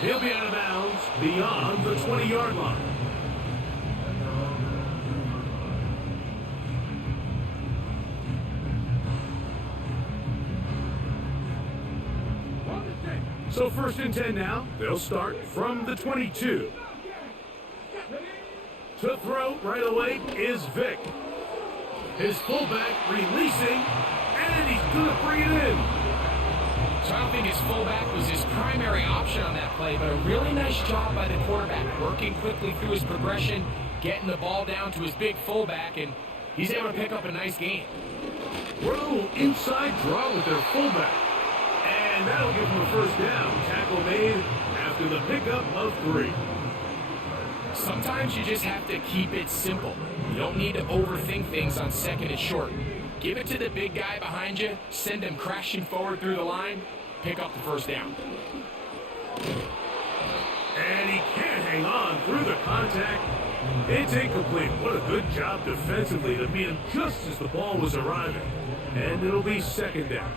He'll be out of bounds beyond the 20-yard line. So 1st and 10 now. They'll start from the 22. To throw right away is Vick. His fullback releasing, and he's going to bring it in. So I don't think his fullback was his primary option on that play, but a really nice job by the quarterback, working quickly through his progression, getting the ball down to his big fullback, and he's able to pick up a nice gain. We're a little inside draw with their fullback, and that'll give him a first down. Tackle made after the pickup of 3. Sometimes you just have to keep it simple. You don't need to overthink things on 2nd and short. Give it to the big guy behind you, send him crashing forward through the line, pick up the first down. And he can't hang on through the contact. It's incomplete. What a good job defensively to meet him just as the ball was arriving. And it'll be 2nd down.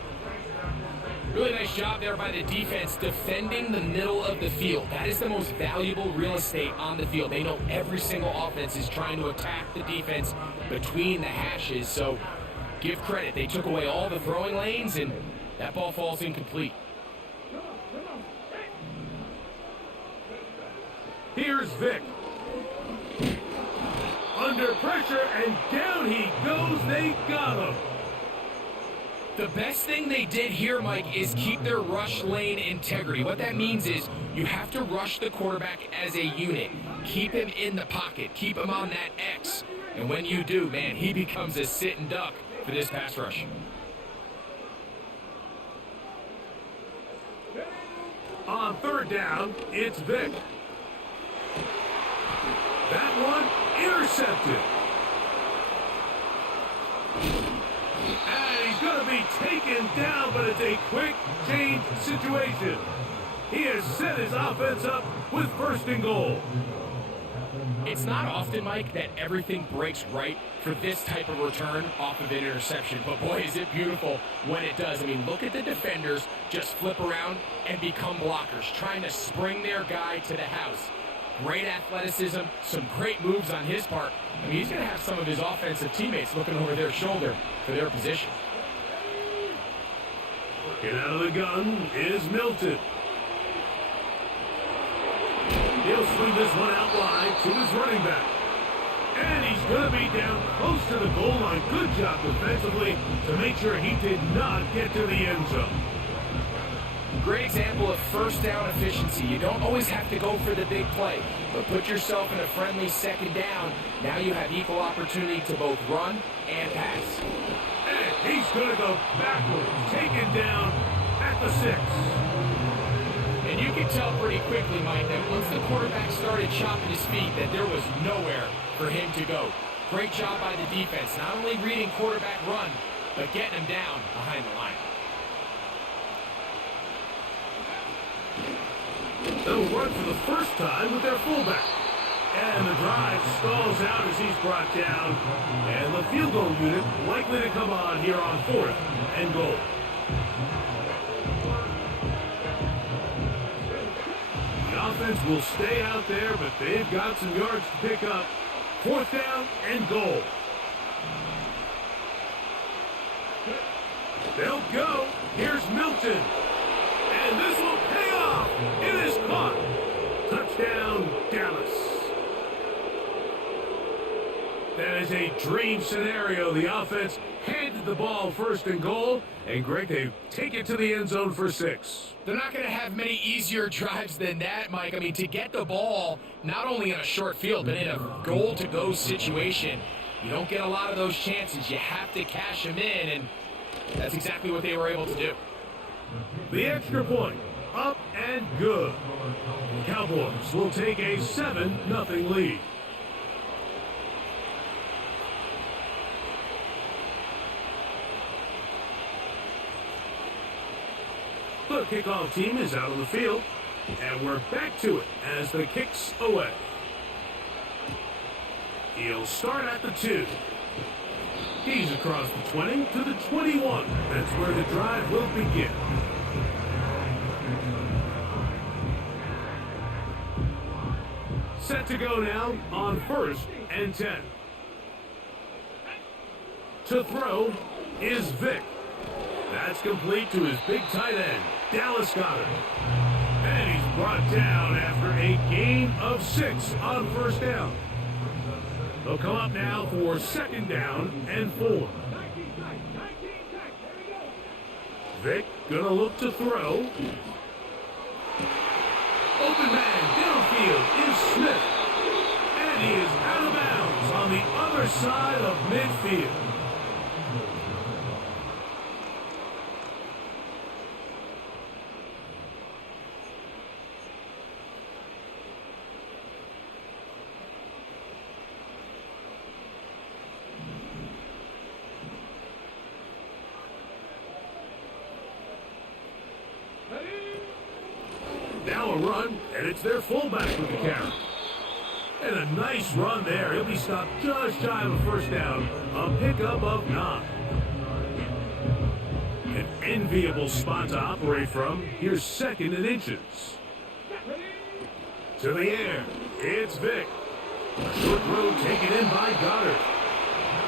Really nice job there by the defense defending the middle of the field. That is the most valuable real estate on the field. They know every single offense is trying to attack the defense between the hashes, so give credit. They took away all the throwing lanes, and that ball falls incomplete. Here's Vick. Under pressure, and down he goes. They got him. The best thing they did here, Mike, is keep their rush lane integrity. What that means is you have to rush the quarterback as a unit. Keep him in the pocket. Keep him on that X. And when you do, man, he becomes a sitting duck for this pass rush. On 3rd down, it's Vick. That one intercepted. And he's going to be taken down, but it's a quick change situation. He has set his offense up with 1st and goal. It's not often, Mike, that everything breaks right for this type of return off of an interception. But boy, is it beautiful when it does. I mean, look at the defenders just flip around and become blockers, trying to spring their guy to the house. Great athleticism, some great moves on his part. I mean, he's going to have some of his offensive teammates looking over their shoulder for their position. Get out of the gun is Milton. He'll swing this one out wide to his running back. And he's going to be down close to the goal line. Good job defensively to make sure he did not get to the end zone. Great example of 1st down efficiency. You don't always have to go for the big play, but put yourself in a friendly 2nd down. Now you have equal opportunity to both run and pass. And he's going to go backwards, taken down at the 6. And you can tell pretty quickly, Mike, that once the quarterback started chopping his feet, that there was nowhere for him to go. Great job by the defense, not only reading quarterback run, but getting him down behind the line. They'll run for the first time with their fullback. And the drive stalls out as he's brought down. And the field goal unit likely to come on here on 4th and goal. The offense will stay out there, but they've got some yards to pick up. 4th down and goal. They'll go. Here's Milton. And this will pay off. It is caught. Touchdown, Dallas. That is a dream scenario. The offense handed the ball 1st and goal. And Greg, they take it to the end zone for 6. They're not going to have many easier drives than that, Mike. I mean, to get the ball, not only in a short field, but in a goal-to-go situation, you don't get a lot of those chances. You have to cash them in, and that's exactly what they were able to do. The extra point, up and good. The Cowboys will take a 7-0 lead. The kickoff team is out on the field, and we're back to it as the kick's away. He'll start at the 2. He's across the 20 to the 21. That's where the drive will begin. Set to go now on 1st and 10. To throw is Vic. That's complete to his big tight end, Dallas Goedert. And he's brought down after a gain of 6 on 1st down. They'll come up now for 2nd down and 4. Vic gonna look to throw. Open man downfield is Smith. And he is out of bounds on the other side of midfield. Now a run, and it's their fullback with the carry. And a nice run there. He'll be stopped just shy of a 1st down. A pickup of 9. An enviable spot to operate from. Here's 2nd and inches. To the air, it's Vic. A short throw taken in by Goddard.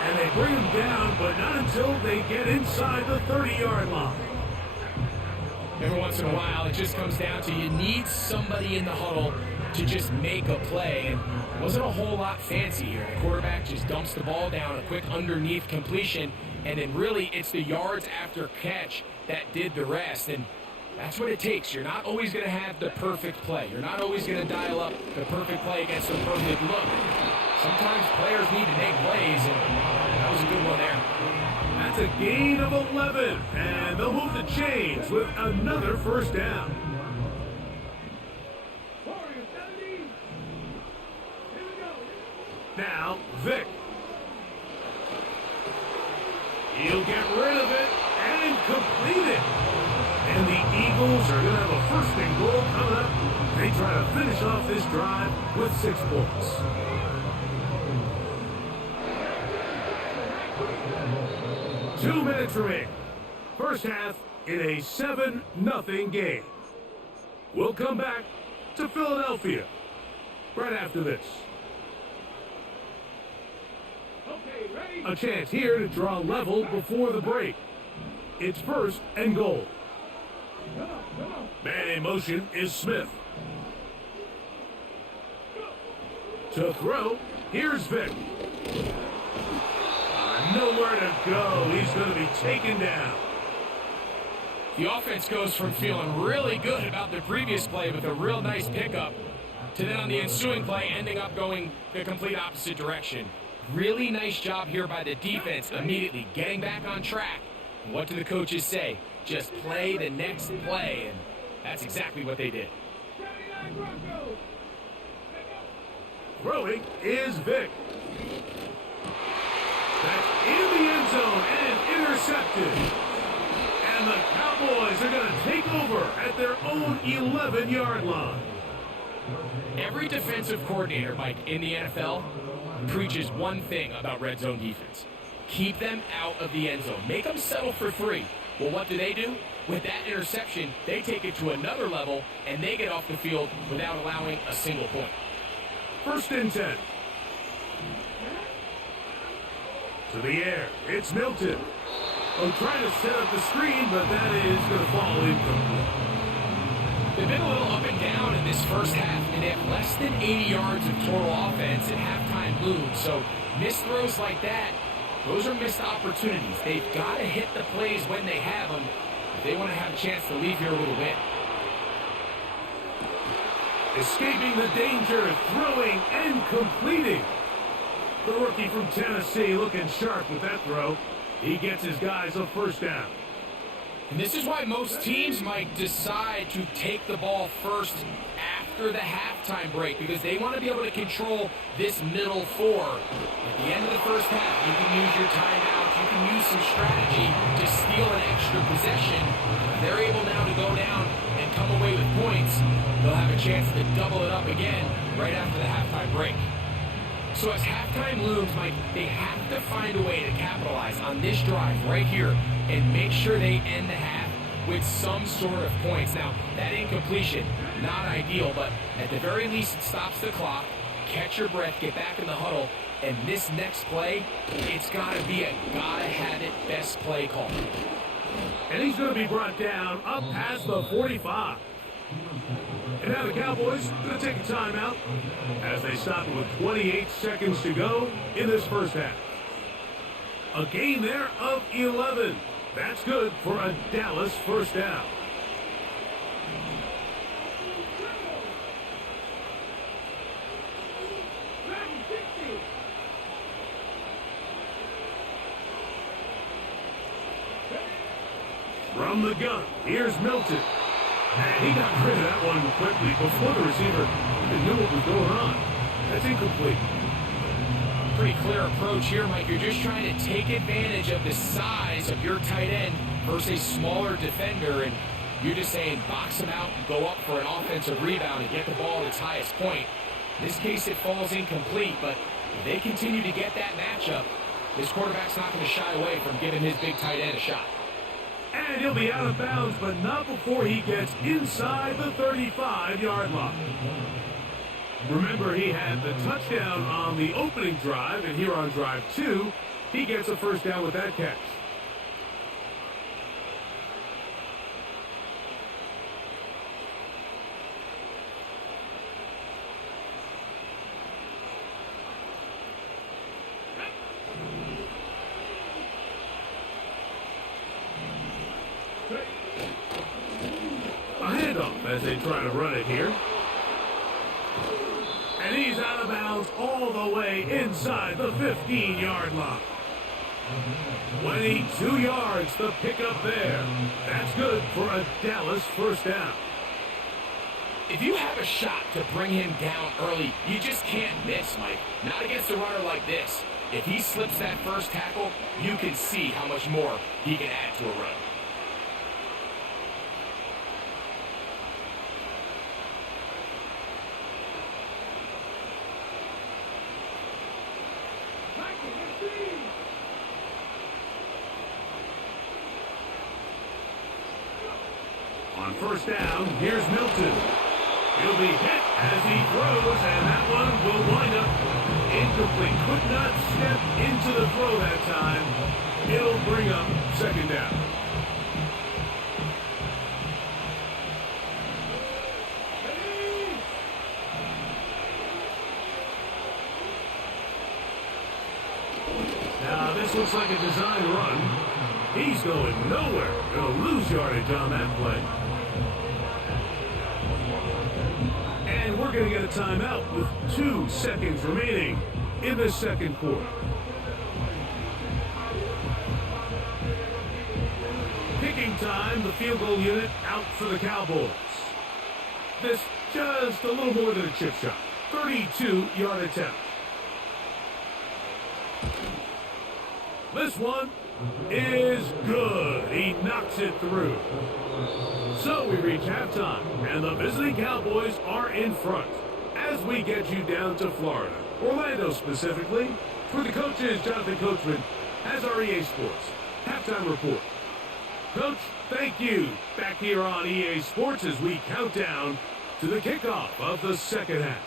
And they bring him down, but not until they get inside the 30-yard line. Every once in a while, it just comes down to you need somebody in the huddle to just make a play. And it wasn't a whole lot fancy here. The quarterback just dumps the ball down, a quick underneath completion, and then really it's the yards after catch that did the rest. And that's what it takes. You're not always going to have the perfect play. You're not always going to dial up the perfect play against the perfect look. Sometimes players need to make plays, and that was a good one there. That's a gain of 11, and they'll move the chains with another 1st down. Now, Vic. He'll get rid of it and complete it. And the Eagles are going to have a 1st and goal coming up. They try to finish off this drive with 6 points. Two minutes remaining. 1st half in a 7-0 game. We'll come back to Philadelphia right after this. A chance here to draw level before the break. It's 1st and goal. Man in motion is Smith. To throw, here's Vic. Nowhere to go. He's going to be taken down. The offense goes from feeling really good about the previous play with a real nice pickup to then on the ensuing play ending up going the complete opposite direction. Really nice job here by the defense immediately getting back on track. What do the coaches say? Just play the next play, and that's exactly what they did. Throwing is Vic. That's in the end zone and intercepted. And the Cowboys are going to take over at their own 11-yard line. Every defensive coordinator, Mike, in the NFL preaches one thing about red zone defense. Keep them out of the end zone. Make them settle for 3. Well, what do? With that interception, they take it to another level, and they get off the field without allowing a single point. 1st and 10. To the air, it's Milton. Trying to set up the screen, but that is going to fall incomplete. They've been a little up and down in this 1st half, and they have less than 80 yards of total offense at halftime looms. So missed throws like that, those are missed opportunities. They've got to hit the plays when they have them if they want to have a chance to leave here with a win. Escaping the danger, throwing and completing. The rookie from Tennessee looking sharp with that throw. He gets his guys a 1st down. And this is why most teams might decide to take the ball first after the halftime break, because they want to be able to control this middle 4. At the end of the 1st half, you can use your timeout, you can use some strategy to steal an extra possession. If they're able now to go down and come away with points, they'll have a chance to double it up again right after the halftime break. So as halftime looms, Mike, they have to find a way to capitalize on this drive right here and make sure they end the half with some sort of points. Now, that incompletion, not ideal, but at the very least it stops the clock, catch your breath, get back in the huddle, and this next play, it's got to be a gotta-have-it best play call. And he's going to be brought down up past the 45. And now the Cowboys going to take a timeout as they stop it with 28 seconds to go in this first half. A gain there of 11. That's good for a Dallas first down. From the gun, here's Milton. And he got rid of that one quickly before the receiver even knew what was going on. That's incomplete. Pretty clear approach here, Mike. You're just trying to take advantage of the size of your tight end versus a smaller defender, and you're just saying box him out, go up for an offensive rebound, and get the ball at its highest point. In this case, it falls incomplete, but if they continue to get that matchup, this quarterback's not going to shy away from giving his big tight end a shot. And he'll be out of bounds, but not before he gets inside the 35-yard line. Remember, he had the touchdown on the opening drive, and here on drive 2, he gets a first down with that catch. A handoff as they try to run it here. And he's out of bounds all the way inside the 15-yard line. 22 yards, the pickup there. That's good for a Dallas first down. If you have a shot to bring him down early, you just can't miss, Mike. Not against a runner like this. If he slips that first tackle, you can see how much more he can add to a run. On first down, here's Milton. He'll be hit as he throws, and that one will wind up incomplete. Could not step into the throw that time. It'll bring up second down. Now, this looks like a design run. He's going nowhere. Going to lose yardage on that play. And we're going to get a timeout with 2 seconds remaining in the second quarter. Kicking time, the field goal unit out for the Cowboys. This just a little more than a chip shot. 32-yard attempt. This one is good. He knocks it through. So we reach halftime, and the visiting Cowboys are in front as we get you down to Florida, Orlando specifically, for the coaches. Jonathan Coachman has our EA Sports halftime report. Coach, thank you. Back here on EA Sports as we count down to the kickoff of the second half.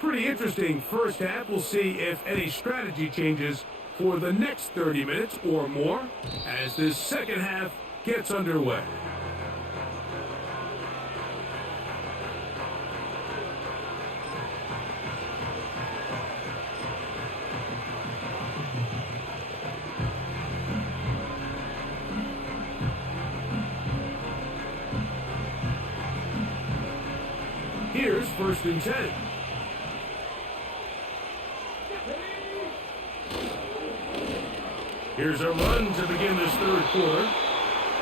Pretty interesting first half. We'll see if any strategy changes for the next 30 minutes or more as this second half gets underway. Here's first and 10. Here's a run to begin this third quarter.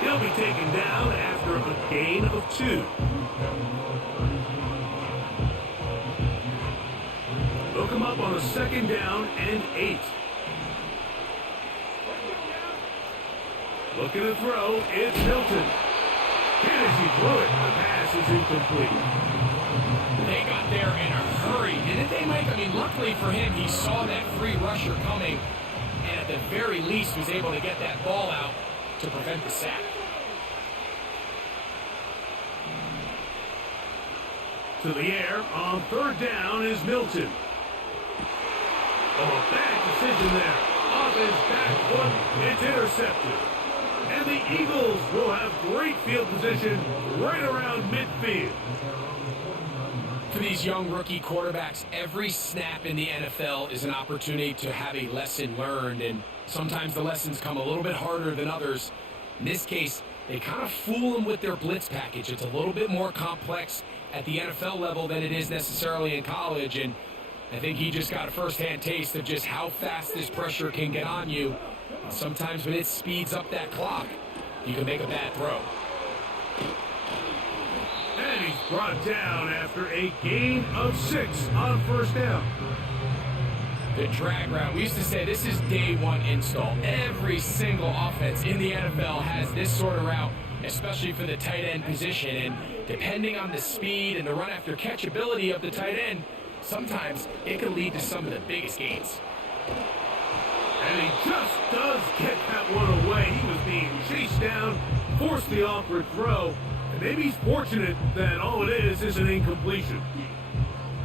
He'll be taken down after a gain of 2. They'll come up on a second down and 8. Looking to throw, it's Milton. And as he threw it, the pass is incomplete. They got there in a hurry, didn't they, Mike? I mean, luckily for him, he saw that free rusher coming, and at the very least was able to get that ball out to prevent the sack. To the air on third down is Milton. Oh, a bad decision there. Off his back foot, it's intercepted. And the Eagles will have great field position right around midfield. For these young rookie quarterbacks, every snap in the NFL is an opportunity to have a lesson learned, and sometimes the lessons come a little bit harder than others. In this case, they kind of fool them with their blitz package. It's a little bit more complex at the NFL level than it is necessarily in college, and I think he just got a first-hand taste of just how fast this pressure can get on you. And sometimes when it speeds up that clock, you can make a bad throw. And he's brought down after a gain of 6 on first down. The drag route. We used to say this is day one install. Every single offense in the NFL has this sort of route, especially for the tight end position. And depending on the speed and the run after catch ability of the tight end, sometimes it can lead to some of the biggest gains. And he just does get that one away. He was being chased down, forced the awkward throw, and maybe he's fortunate that all it is an incompletion.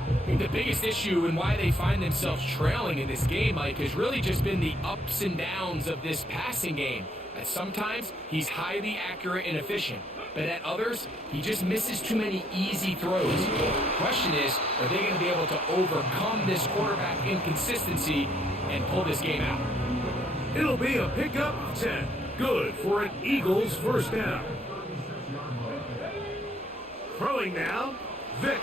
I think the biggest issue and why they find themselves trailing in this game, Mike, has really just been the ups and downs of this passing game. At sometimes, he's highly accurate and efficient, but at others, he just misses too many easy throws. The question is, are they going to be able to overcome this quarterback inconsistency and pull this game out? It'll be a pickup of 10. Good for an Eagles first down. Throwing now, Vick.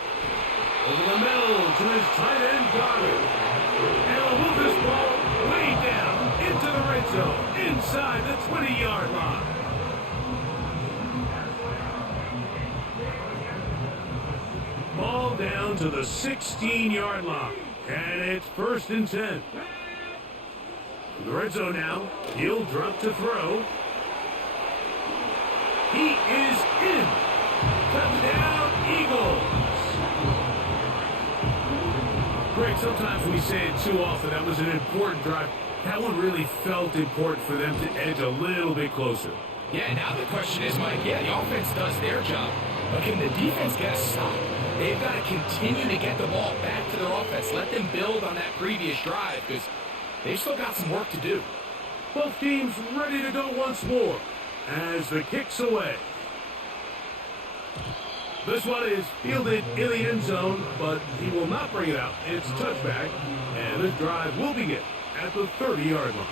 Over the middle to his tight end, Goddard. And he'll move this ball way down into the red zone, inside the 20-yard line. Ball down to the 16-yard line, and it's 1st and 10. The red zone now, he'll drop to throw. He is in. Touchdown, Eagles. Greg, sometimes we say it too often, that was an important drive. That one really felt important for them to edge a little bit closer. Yeah, now the question is, Mike, the offense does their job, but can the defense get a stop? They've got to continue to get the ball back to their offense. Let them build on that previous drive, because they've still got some work to do. Both teams ready to go once more as the kick's away. This one is fielded in the end zone, but he will not bring it out. It's touchback, and this drive will begin at the 30-yard line.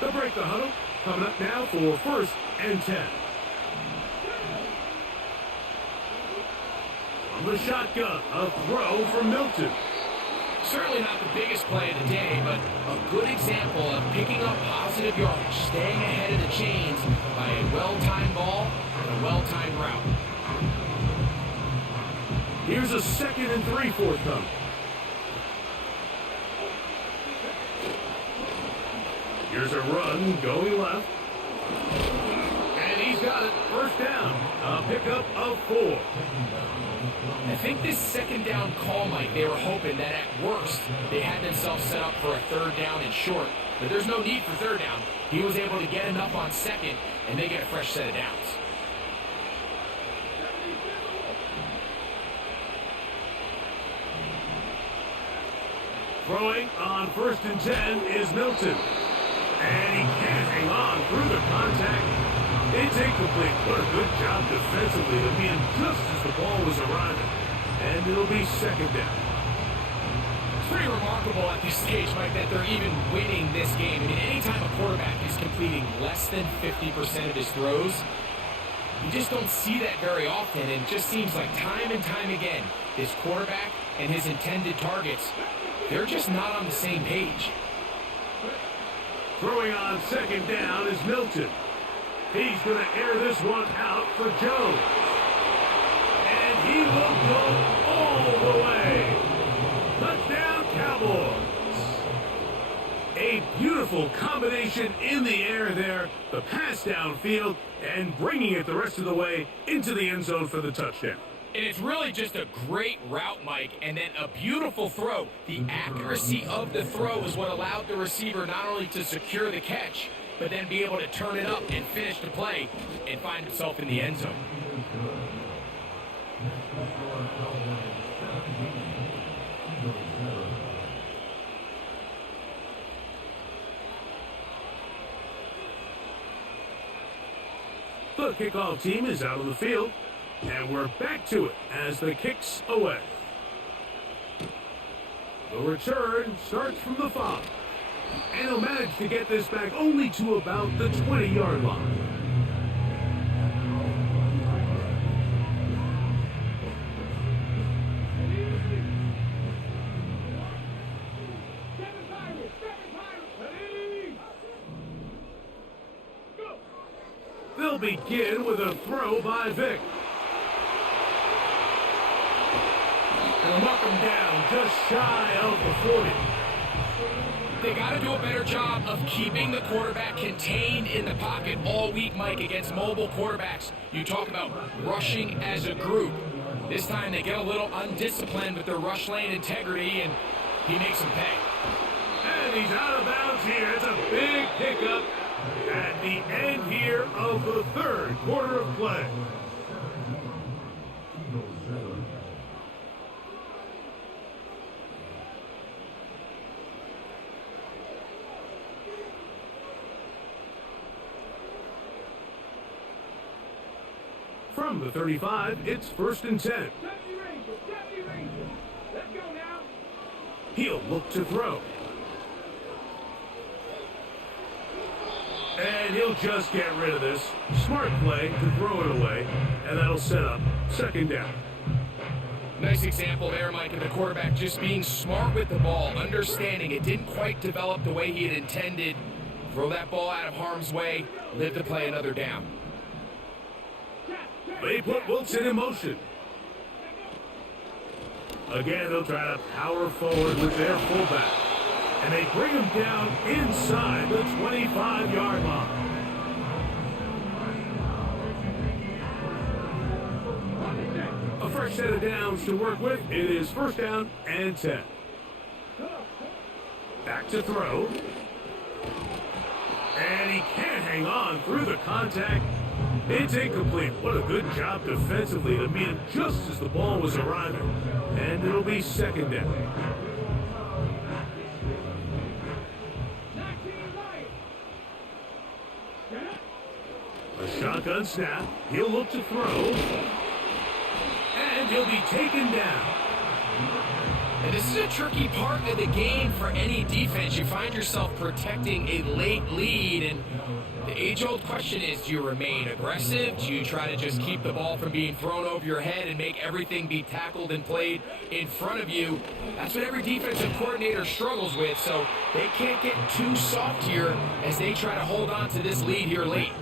They'll break the huddle. Coming up now for 1st and 10. On the shotgun, a throw from Milton. Certainly not the biggest play of the day, but a good example of picking up positive yardage, staying ahead of the chains by a well-timed ball and a well-timed route. Here's a 2nd and 3 forthcoming. Here's a run going left. And he's got it. 1st down. A pickup of 4. I think this 2nd down call, Mike, they were hoping that at worst they had themselves set up for a 3rd down and short. But there's no need for 3rd down. He was able to get enough on 2nd, and they get a fresh set of downs. Throwing on 1st and 10 is Milton. And he can't hang on through the contact. It's incomplete. What a good job defensively to be in just as the ball was arriving. And it'll be 2nd down. It's pretty remarkable at this stage, Mike, that they're even winning this game. I mean, anytime a quarterback is completing less than 50% of his throws, you just don't see that very often. And it just seems like time and time again, this quarterback and his intended targets, they're just not on the same page. Throwing on 2nd down is Milton. He's going to air this one out for Jones. And he will go all the way. Touchdown, Cowboys. A beautiful combination in the air there. The pass downfield and bringing it the rest of the way into the end zone for the touchdown. And it's really just a great route, Mike, and then a beautiful throw. The accuracy of the throw is what allowed the receiver not only to secure the catch, but then be able to turn it up and finish the play and find himself in the end zone. The kickoff team is out on the field, and we're back to it as the kick's away. The return starts from the 5, and he'll manage to get this back only to about the 20-yard line. They'll begin with a throw by Vick. And they'll mark him down just shy of the 40. They got to do a better job of keeping the quarterback contained in the pocket all week, Mike, against mobile quarterbacks. You talk about rushing as a group. This time they get a little undisciplined with their rush lane integrity, and he makes them pay. And he's out of bounds here. It's a big pickup at the end here of the third quarter of play. From the 35, it's 1st and 10. Let's go now. He'll look to throw. And he'll just get rid of this. Smart play to throw it away, and that'll set up 2nd down. Nice example there, Mike, of the quarterback just being smart with the ball, understanding it didn't quite develop the way he had intended. Throw that ball out of harm's way, live to play another down. They put Wilson in motion. Again, they'll try to power forward with their fullback. And they bring him down inside the 25-yard line. A fresh set of downs to work with. It is 1st down and 10. Back to throw. And he can't hang on through the contact. It's incomplete. What a good job defensively to meet him just as the ball was arriving. And it'll be 2nd down. A shotgun snap. He'll look to throw. And he'll be taken down. And this is a tricky part of the game for any defense. You find yourself protecting a late lead, and the age-old question is, do you remain aggressive? Do you try to just keep the ball from being thrown over your head and make everything be tackled and played in front of you? That's what every defensive coordinator struggles with, so they can't get too soft here as they try to hold on to this lead here late.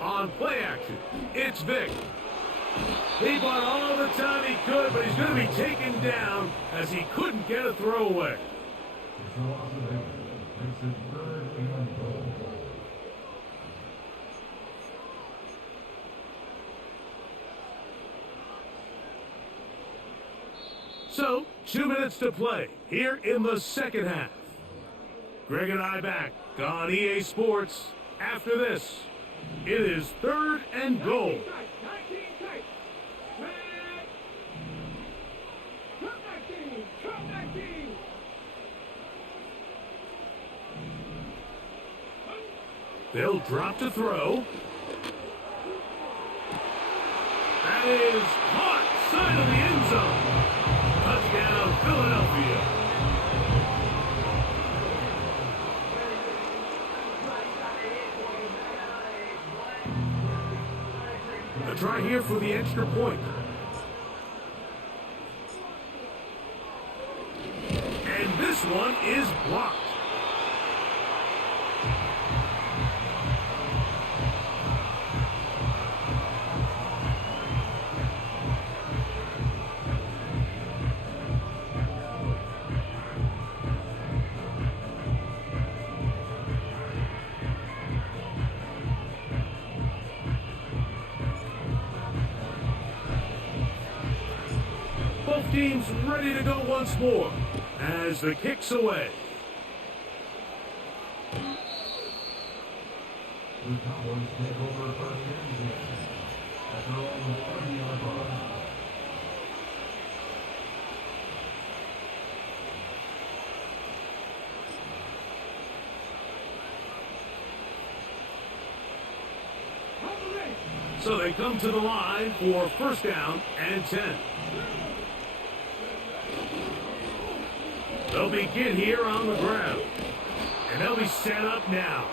On play action, it's Vick. He bought all the time he could, but he's going to be taken down as he couldn't get a throwaway. So, 2 minutes to play here in the 2nd half. Greg and I back on EA Sports after this. It is 3rd and goal. They'll drop to throw. That is caught side of the end zone. Touchdown, Philadelphia. A try here for the extra point. And this one is blocked. team's ready to go once more as the kick's away. The Cowboys take over first and 10 at their own 30-yard line. So they come to the line for first down and 10. They'll begin here on the ground. And they'll be set up now.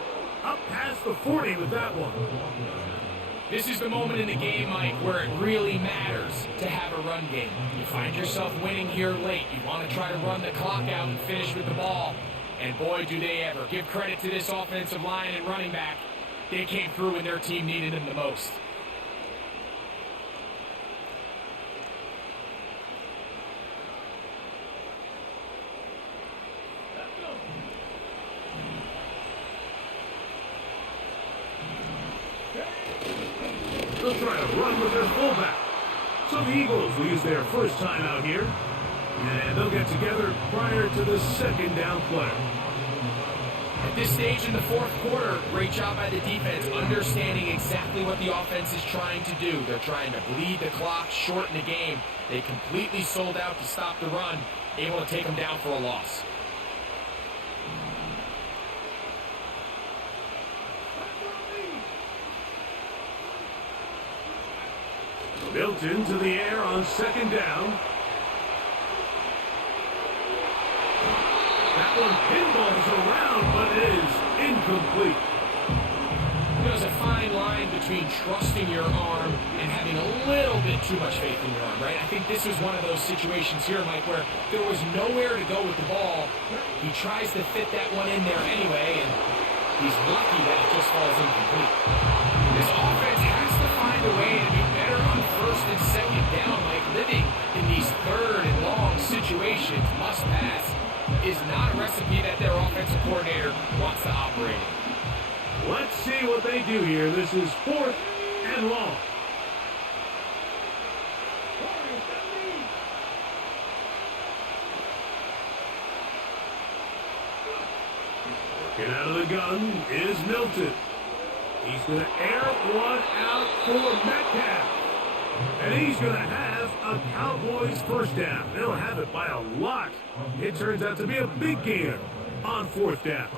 Up past the 40 with that one. This is the moment in the game, Mike, where it really matters to have a run game. You find yourself winning here late. You want to try to run the clock out and finish with the ball. And boy, do they ever. Give credit to this offensive line and running back. They came through when their team needed them the most. They'll try to run with their fullback. So the Eagles will use their first time out here. And they'll get together prior to the second down play. At this stage in the fourth quarter, great job by the defense, understanding exactly what the offense is trying to do. They're trying to bleed the clock, shorten the game. They completely sold out to stop the run, able to take them down for a loss. Built into the air on second down. That one pinballs around, but it is incomplete. There's a fine line between trusting your arm and having a little bit too much faith in your arm, right? I think this was one of those situations here, Mike, where there was nowhere to go with the ball. He tries to fit that one in there anyway, and he's lucky that it just falls incomplete. This offense has to find a way to be better on first and second down, like living in these third and long situations, must pass, is not a recipe that their offensive coordinator wants to operate in. Let's see what they do here. This is fourth and long. Working out of the gun is Milton. He's going to air one out for Metcalf. And he's going to have a Cowboys first down. They'll have it by a lot. It turns out to be a big gainer on fourth down.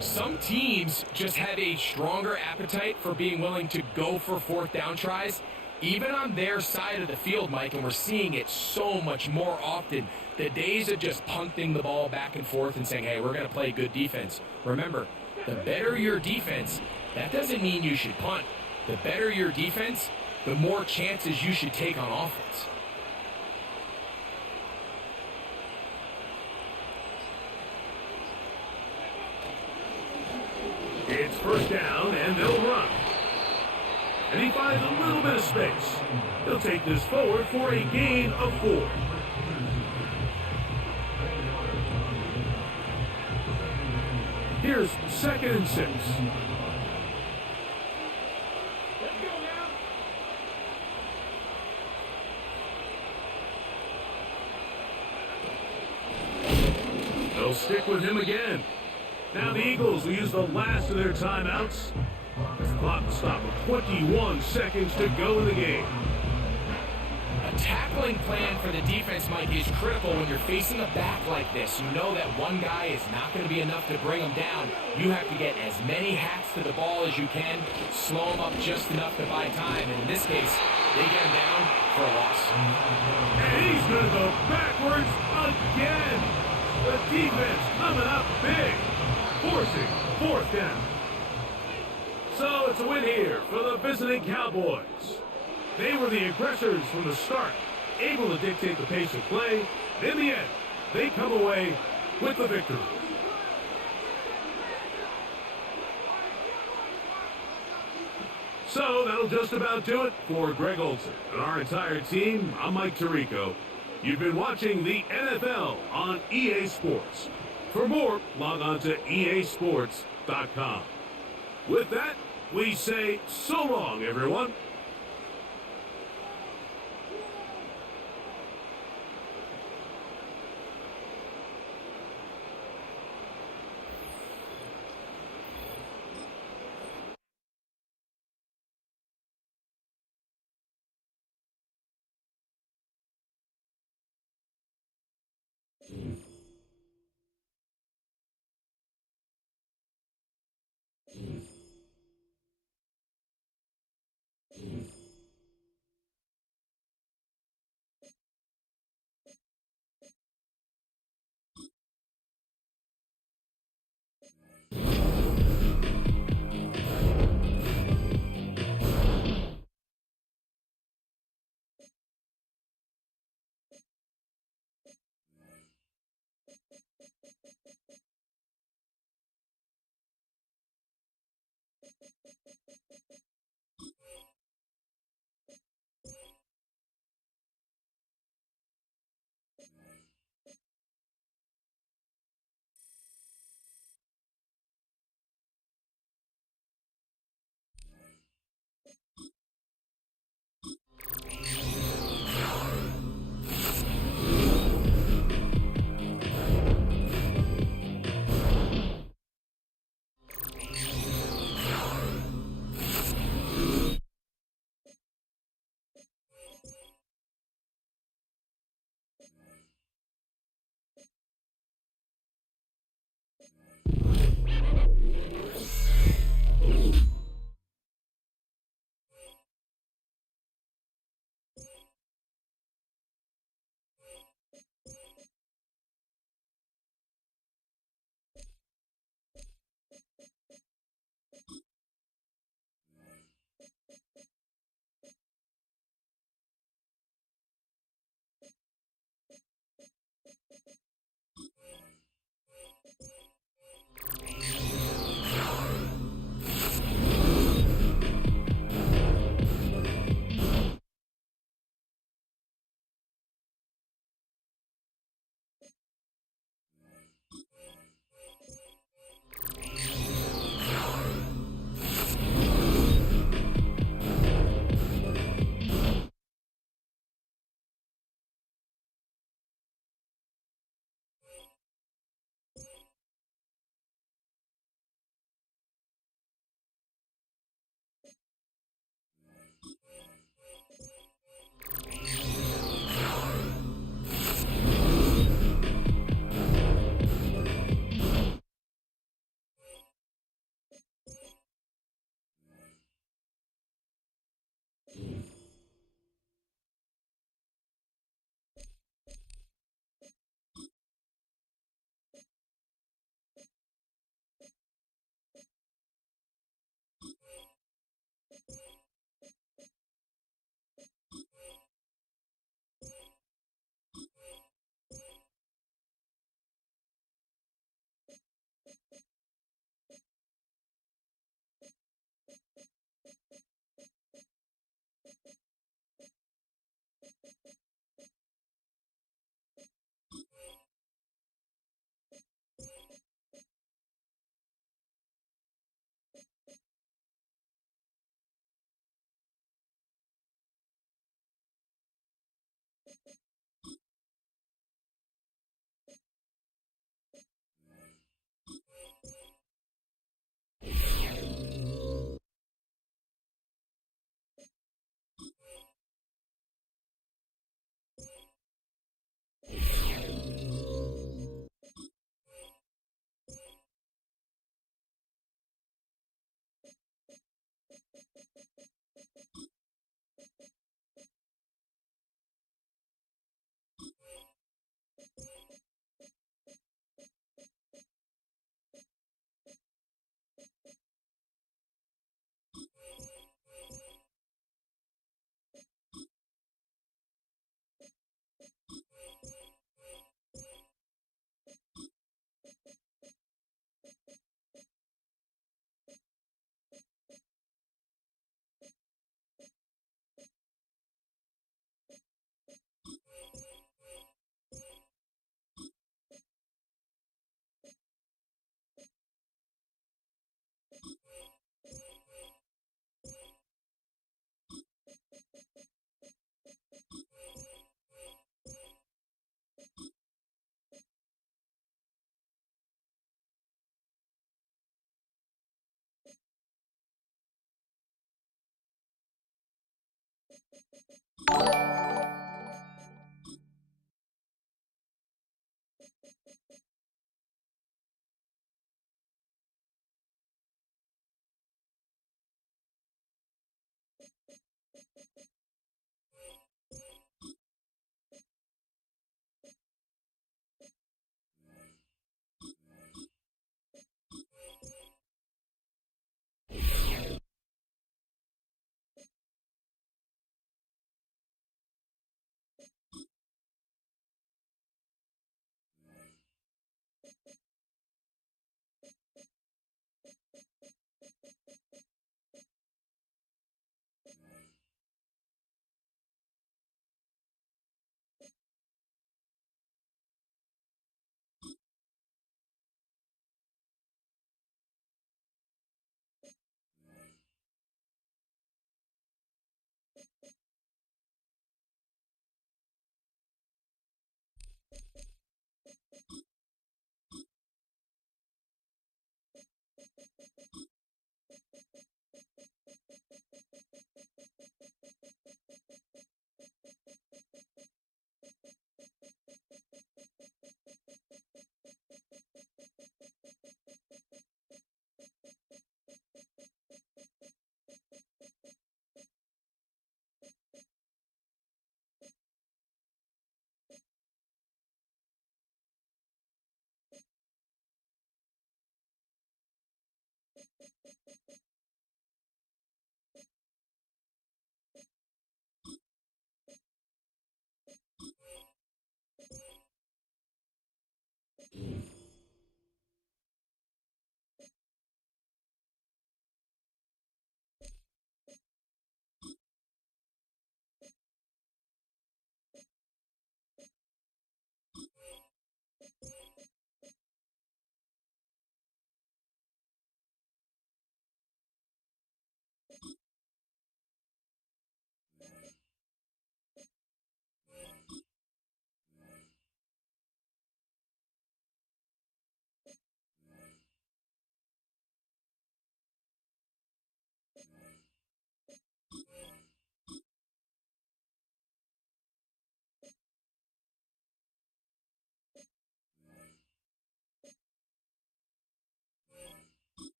Some teams just have a stronger appetite for being willing to go for fourth down tries, even on their side of the field, Mike, and we're seeing it so much more often. The days of just punting the ball back and forth and saying, hey, we're going to play good defense. Remember, the better your defense, that doesn't mean you should punt. The better your defense, the more chances you should take on offense. It's first down, and they'll run. And he finds a little bit of space. He'll take this forward for a gain of 4. Here's second and 6. They'll stick with him again. Now the Eagles will use the last of their timeouts. The clock will stop with 21 seconds to go in the game. A tackling plan for the defense, Mike, is critical when you're facing a back like this. You know that one guy is not going to be enough to bring him down. You have to get as many hats to the ball as you can, slow him up just enough to buy time. And in this case, they get him down for a loss. And he's going to go backwards again. The defense coming up big, forcing fourth down. So it's a win here for the visiting Cowboys. They were the aggressors from the start, able to dictate the pace of play. In the end, they come away with the victory. So that'll just about do it for Greg Olson and our entire team. I'm Mike Tirico. You've been watching the NFL on EA Sports. For more, log on to easports.com. With that, we say so long, everyone.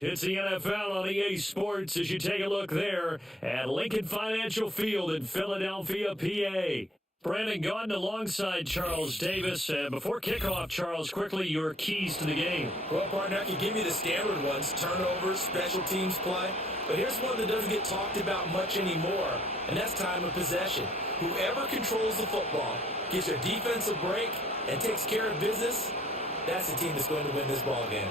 It's the NFL on EA Sports as you take a look there at Lincoln Financial Field in Philadelphia, PA. Brandon Gaudin alongside Charles Davis. Before kickoff, Charles, quickly your keys to the game. Well, partner, I can give you the standard ones, turnovers, special teams play. But here's one that doesn't get talked about much anymore, and that's time of possession. Whoever controls the football, gets their defense a break, and takes care of business, that's the team that's going to win this ball game.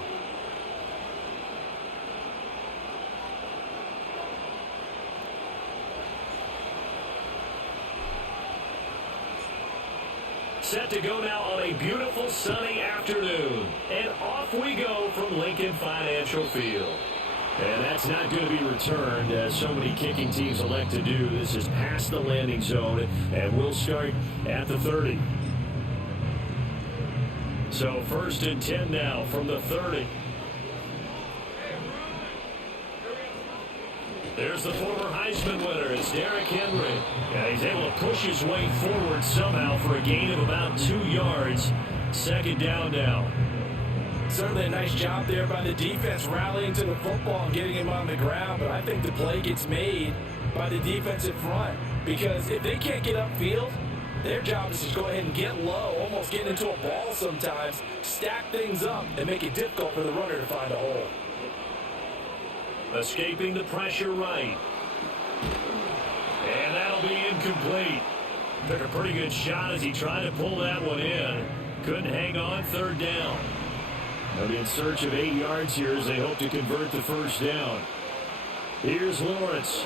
Set to go now on a beautiful sunny afternoon. And off we go from Lincoln Financial Field. And that's not going to be returned, as so many kicking teams elect to do. This is past the landing zone, and we'll start at the 30. So 1st and 10 now from the 30. There's the former Heisman winner. It's Derrick Henry. Yeah, he's able to push his way forward somehow for a gain of about 2 yards. 2nd down now. Certainly a nice job there by the defense rallying to the football and getting him on the ground, but I think the play gets made by the defensive front, because if they can't get upfield, their job is to go ahead and get low, almost get into a ball sometimes, stack things up, and make it difficult for the runner to find a hole. Escaping the pressure right. And that'll be incomplete. Took a pretty good shot as he tried to pull that one in. Couldn't hang on. 3rd down. They'll be in search of 8 yards here as they hope to convert the 1st down. Here's Lawrence.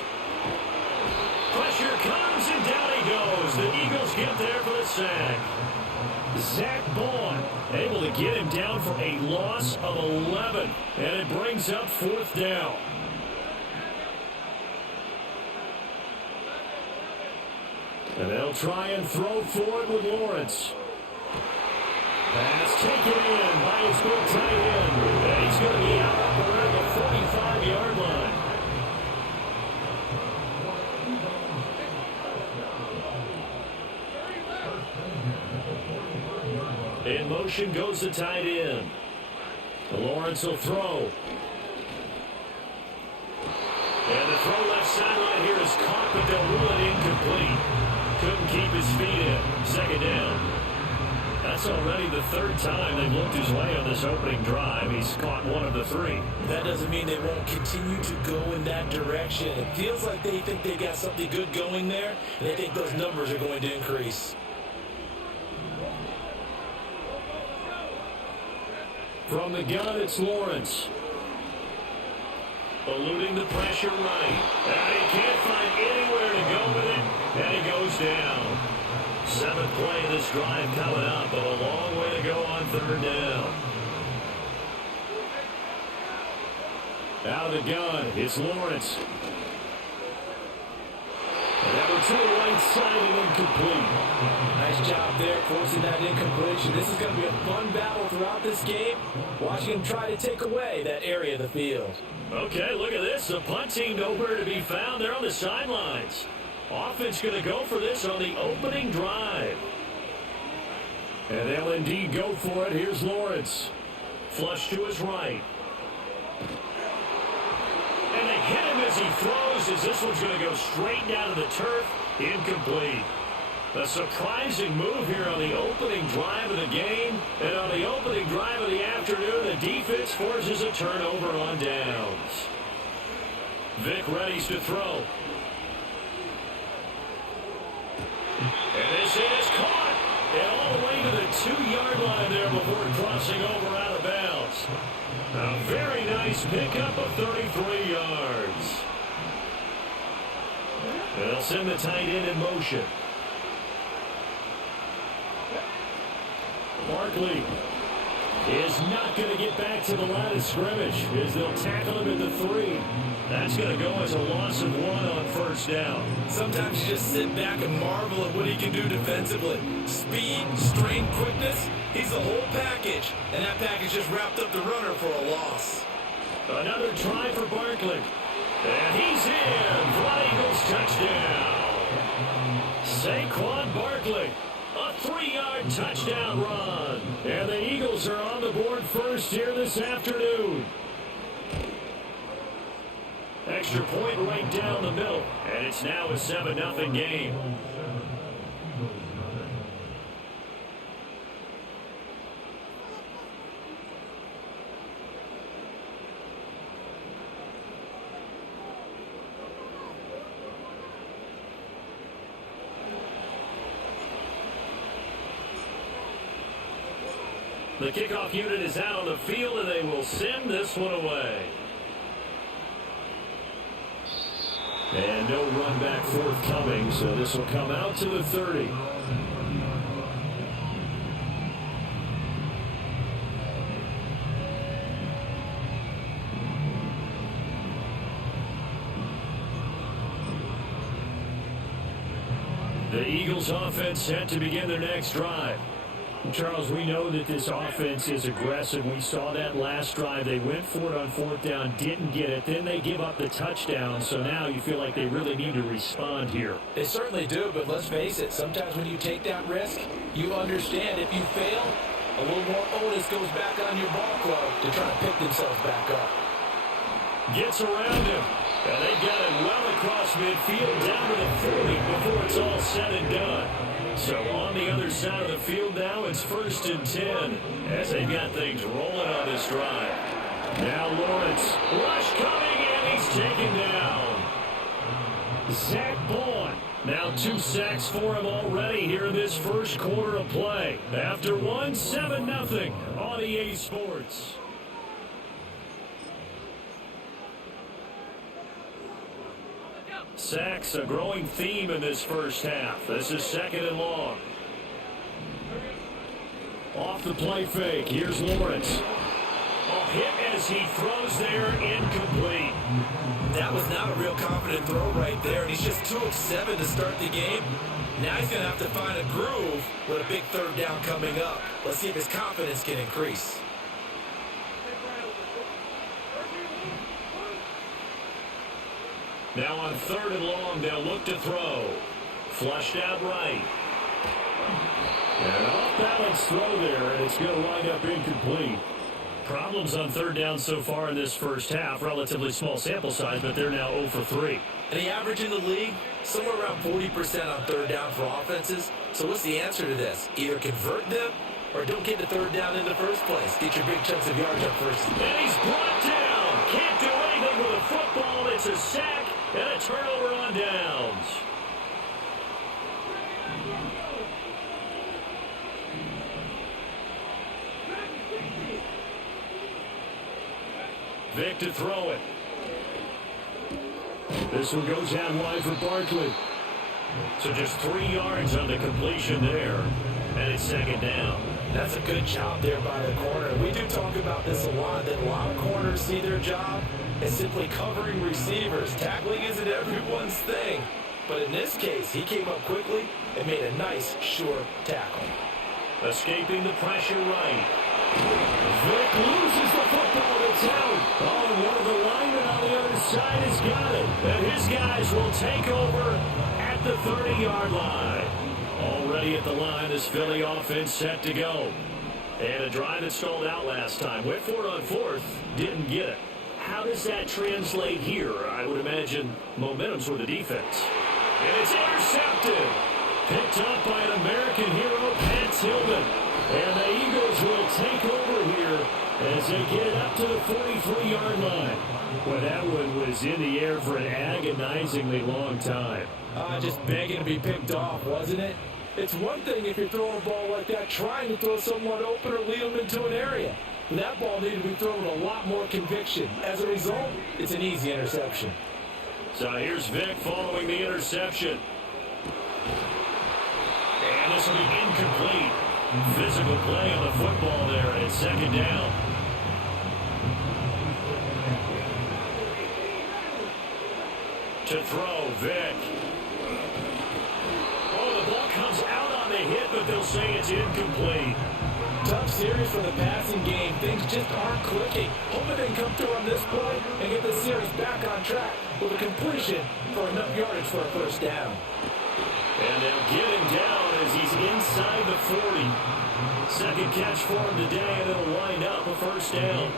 Pressure comes and down he goes. The Eagles get there for the sack. Zach Bond able to get him down for a loss of 11. And it brings up 4th down. And they'll try and throw for it with Lawrence. Pass taken in by his good tight end. And he's going to be out up around the 45-yard line. In motion goes the tight end. Lawrence will throw. And the throw left sideline here is caught, but they'll rule it incomplete. Couldn't keep his feet in. 2nd down. That's already the 3rd time they've looked his way on this opening drive. He's caught 1 of the 3. That doesn't mean they won't continue to go in that direction. It feels like they think they got something good going there, and they think those numbers are going to increase. From the gun, it's Lawrence. Eluding the pressure right. And he can't find anywhere to go with it. And he goes down. 7th play of this drive coming up, but a long way to go on 3rd down. Out of the gun, it's Lawrence. And number 2 right side and incomplete. Nice job there forcing that incompletion. This is going to be a fun battle throughout this game. Watching him try to take away that area of the field. Okay, look at this. The punt team nowhere to be found. They're on the sidelines. Offense going to go for this on the opening drive. And they'll indeed go for it. Here's Lawrence. Flush to his right. And they hit him as he throws, as this one's going to go straight down to the turf. Incomplete. A surprising move here on the opening drive of the game. And on the opening drive of the afternoon, the defense forces a turnover on downs. Vic readies to throw. And this is caught. And all the way to the 2-yard line there before crossing over out of bounds. A very nice pickup of 33 yards. And they'll send the tight end in motion. Barkley is not going to get back to the line of scrimmage as they'll tackle him at the 3. That's going to go as a loss of 1 on 1st down. Sometimes you just sit back and marvel at what he can do defensively. Speed, strength, quickness, he's the whole package. And that package just wrapped up the runner for a loss. Another try for Barkley. And he's in for an Eagles touchdown. Saquon Barkley. A 3-yard touchdown run. And the Eagles are on the board first here this afternoon. extra point right down the middle. And it's now a 7-0 game. The kickoff unit is out on the field, and they will send this one away. And no run back forthcoming, so this will come out to the 30. The Eagles offense set to begin their next drive. Charles, we know that this offense is aggressive. We saw that last drive. They went for it on 4th down, didn't get it. Then they give up the touchdown. So now you feel like they really need to respond here. They certainly do, but let's face it. Sometimes when you take that risk, you understand if you fail, a little more onus goes back on your ball club to try to pick themselves back up. Gets around him. And they got it well across midfield down to the 40 before it's all said and done. So on the other side of the field now, it's 1st and 10 as they've got things rolling on this drive. Now Lawrence, rush coming, and he's taken down. Zach Bowen. Now 2 sacks for him already here in this first quarter of play. After 7-0 on EA Sports. Sacks, a growing theme in this first half. This is 2nd and long. Off the play fake. Here's Lawrence. A hit as he throws there, incomplete. That was not a real confident throw right there, and he's just 2 of 7 to start the game. Now he's going to have to find a groove with a big 3rd down coming up. Let's see if his confidence can increase. Now on 3rd and long, they'll look to throw. Flushed out right. An off-balance throw there, and it's going to wind up incomplete. Problems on 3rd down so far in this first half. Relatively small sample size, but they're now 0 for 3. And the average in the league, somewhere around 40% on 3rd down for offenses. So what's the answer to this? Either convert them or don't get the 3rd down in the first place. Get your big chunks of yards up first. And he's brought down. Can't do anything with a football. It's a sack. And a turnover on downs. Vic to throw it. This one goes out wide for Barkley. So just 3 yards on the completion there. And it's 2nd down. That's a good job there by the corner. We do talk about this a lot, that a lot of corners see their job as simply covering receivers. Tackling isn't everyone's thing. But in this case, he came up quickly and made a nice, sure tackle. Escaping the pressure right. Vic loses the football. It's out. Oh, and one of the linemen on the other side has got it. And his guys will take over at the 30-yard line. Already at the line, this Philly offense set to go. And a drive that stalled out last time. Went for it on 4th. Didn't get it. How does that translate here? I would imagine momentum's with the defense. And it's intercepted. Picked up by an American hero, Pat Tillman. And the Eagles will take over here as they get it up to the 43-yard line. Well, that one was in the air for an agonizingly long time. Just begging to be picked off, wasn't it? It's one thing if you're throwing a ball like that, trying to throw someone open or lead them into an area. But that ball needed to be thrown with a lot more conviction. As a result, it's an easy interception. So here's Vic following the interception. And this will be incomplete. Physical play on the football there, and it's 2nd down. To throw, Vic. Oh, the ball comes out on the hit, but they'll say it's incomplete. Tough series for the passing game. Things just aren't clicking. Hoping they can come through on this play and get the series back on track with a completion for enough yardage for a 1st down. And they'll get him down as he's inside the 40. 2nd catch for him today, and it'll wind up a 1st down.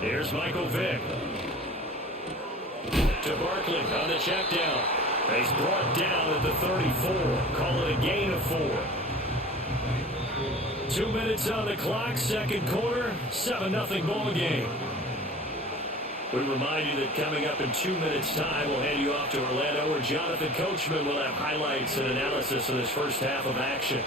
Here's Michael Vick. To Barkley on the check down. He's brought down at the 34. Call it a gain of 4. 2 minutes on the clock, second quarter, 7-0 ball game. We remind you that coming up in 2 minutes' time, we'll hand you off to Orlando, where Jonathan Coachman will have highlights and analysis of this first half of action.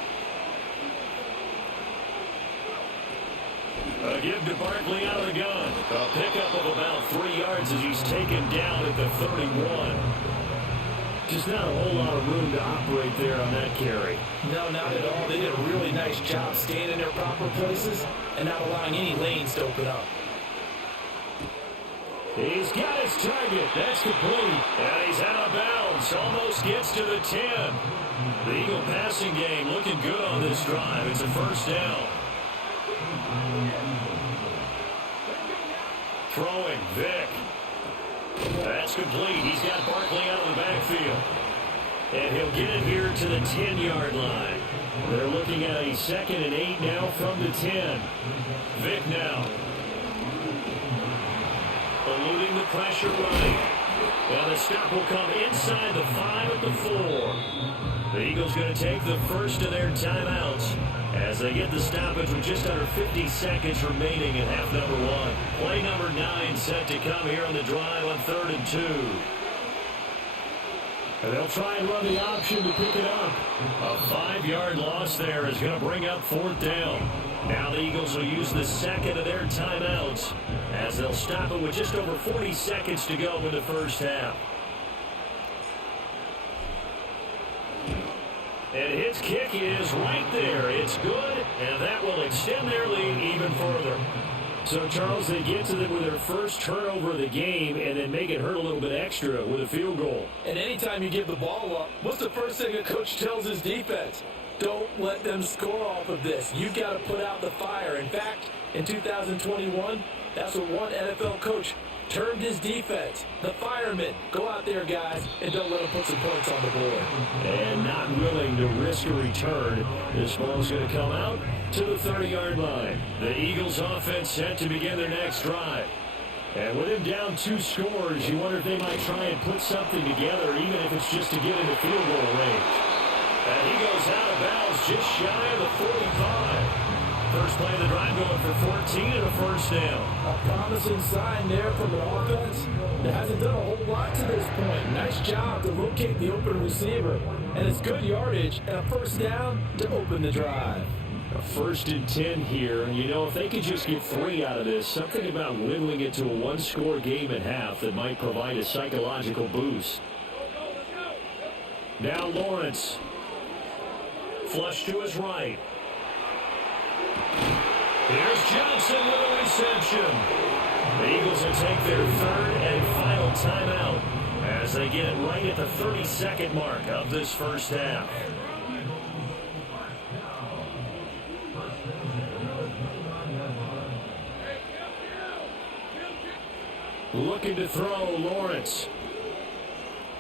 A give to Barkley out of the gun. A pickup of about 3 yards as he's taken down at the 31. Just not a whole lot of room to operate there on that carry. No, not at all. They did a really nice job staying in their proper places and not allowing any lanes to open up. He's got his target. That's complete. And he's out of bounds. Almost gets to the 10. The Eagle passing game looking good on this drive. It's a first down. Throwing, Vick. That's complete. He's got Barkley out of the backfield. And he'll get it here to the 10-yard line. They're looking at a 2nd and 8 now from the 10. Vick now. Eluding the pressure right. And the stop will come inside the 5 at the 4. The Eagles going to take the first of their timeouts as they get the stoppage with just under 50 seconds remaining in half number 1. Play number 9 set to come here on the drive on 3rd and 2. And they'll try and run the option to pick it up. A 5-yard loss there is going to bring up 4th down. Now the Eagles will use the second of their timeouts as they'll stop it with just over 40 seconds to go in the first half. And his kick is right there. It's good, and that will extend their lead even further. So, Charles, they get to them with their first turnover of the game and then make it hurt a little bit extra with a field goal. And anytime you give the ball up, what's the first thing a coach tells his defense? Don't let them score off of this. You've got to put out the fire. In fact, in 2021, that's what one NFL coach termed his defense. The firemen. Go out there, guys, and don't let them put some points on the board. And not willing to risk a return. This ball's going to come out to the 30-yard line. The Eagles offense set to begin their next drive. And with him down 2 scores, you wonder if they might try and put something together, even if it's just to get into field goal range. And he goes out of bounds just shy of the 45. First play of the drive going for 14 and a first down. A promising sign there from an offense that hasn't done a whole lot to this point. Nice job to locate the open receiver. And it's good yardage and a first down to open the drive. A 1st and 10 here. You know, if they could just get 3 out of this, something about whittling it to a 1-score game at half that might provide a psychological boost. Now Lawrence. Flush to his right. Here's Johnson with a reception. The Eagles will take their 3rd and final timeout as they get it right at the 30-second mark of this first half. Looking to throw, Lawrence.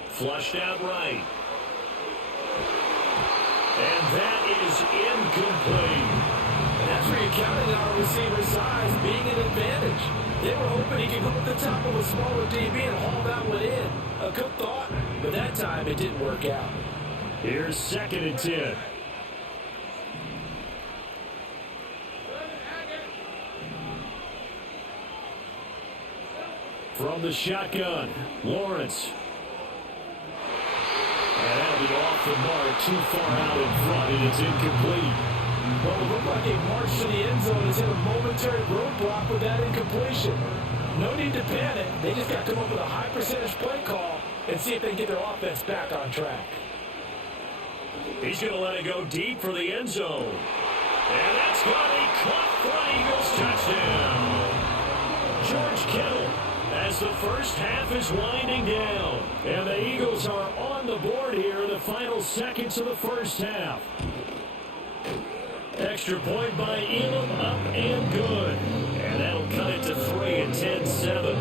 Flushed out right. And that is incomplete. And that's where you're counting on a receiver's size being an advantage. They were hoping he could go at the top of a smaller DB and haul that one in. A good thought, but that time it didn't work out. Here's 2nd and 10. From the shotgun, Lawrence. And that'll be off the mark, too far out in front, and it's incomplete. Well, it looked like a march to the end zone has hit a momentary roadblock with that incompletion. No need to panic. They just got to come up with a high percentage play call and see if they can get their offense back on track. He's going to let it go deep for the end zone. And that's going to be caught for an Eagles touchdown. George Kittle as the first half is winding down. And the Eagles are on the board here in the final seconds of the first half. Extra point by Elam, up and good. And that'll cut it to 3 and 10-7.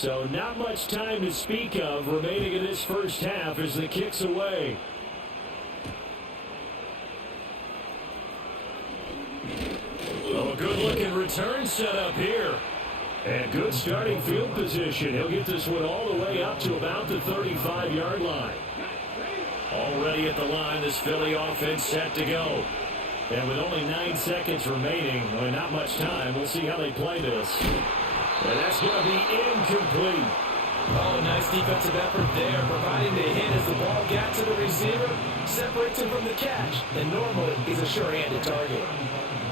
So not much time to speak of remaining in this first half as the kick's away. Oh, a good-looking return set up here. And good starting field position. He'll get this one all the way up to about the 35-yard line. Already at the line, this Philly offense set to go. And with only 9 seconds remaining, well, not much time, we'll see how they play this. And that's going to be incomplete. Oh, nice defensive effort there, providing the hit as the ball got to the receiver, separates him from the catch, and normally he's a sure-handed target.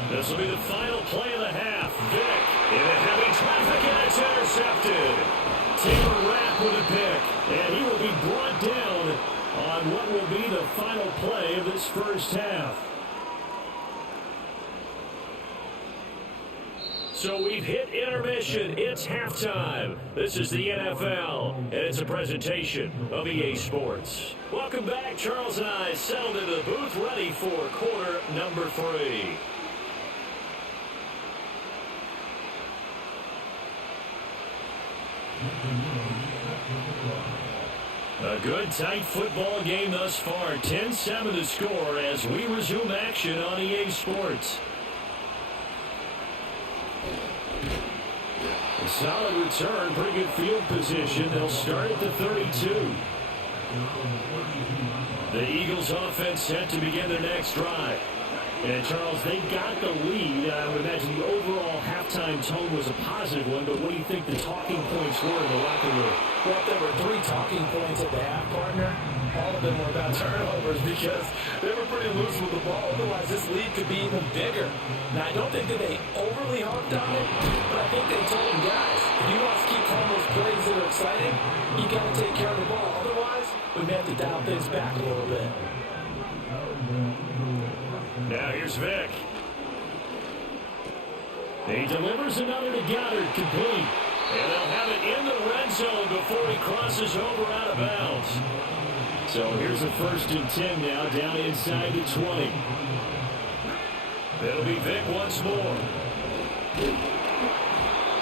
This will be the final play of the half. Vick into heavy traffic, and it's intercepted. Taylor Rapp with a pick, and he will be brought down on what will be the final play of this first half. So we've hit intermission. It's halftime. This is the NFL, and it's a presentation of EA Sports. Welcome back. Charles and I settled into the booth, ready for quarter number 3. A good, tight football game thus far. 10-7 to score as we resume action on EA Sports. A solid return, pretty good field position. They'll start at the 32. The Eagles offense set to begin their next drive. And Charles, they got the lead. I would imagine the overall halftime tone was a positive one, but what do you think the talking points were in the locker room? Well, there were 3 talking points at the half, partner. All of them were about turnovers because they were pretty loose with the ball. Otherwise, this lead could be even bigger. Now, I don't think that they overly harped on it, but I think they told them, guys, if you want to keep calling those plays that are exciting, you got to take care of the ball. Otherwise, we may have to dial things back a little bit. Now here's Vick. He delivers another to Goddard, complete. And they'll have it in the red zone before he crosses over out of bounds. So here's a 1st and 10 now, down inside the 20. It'll be Vick once more.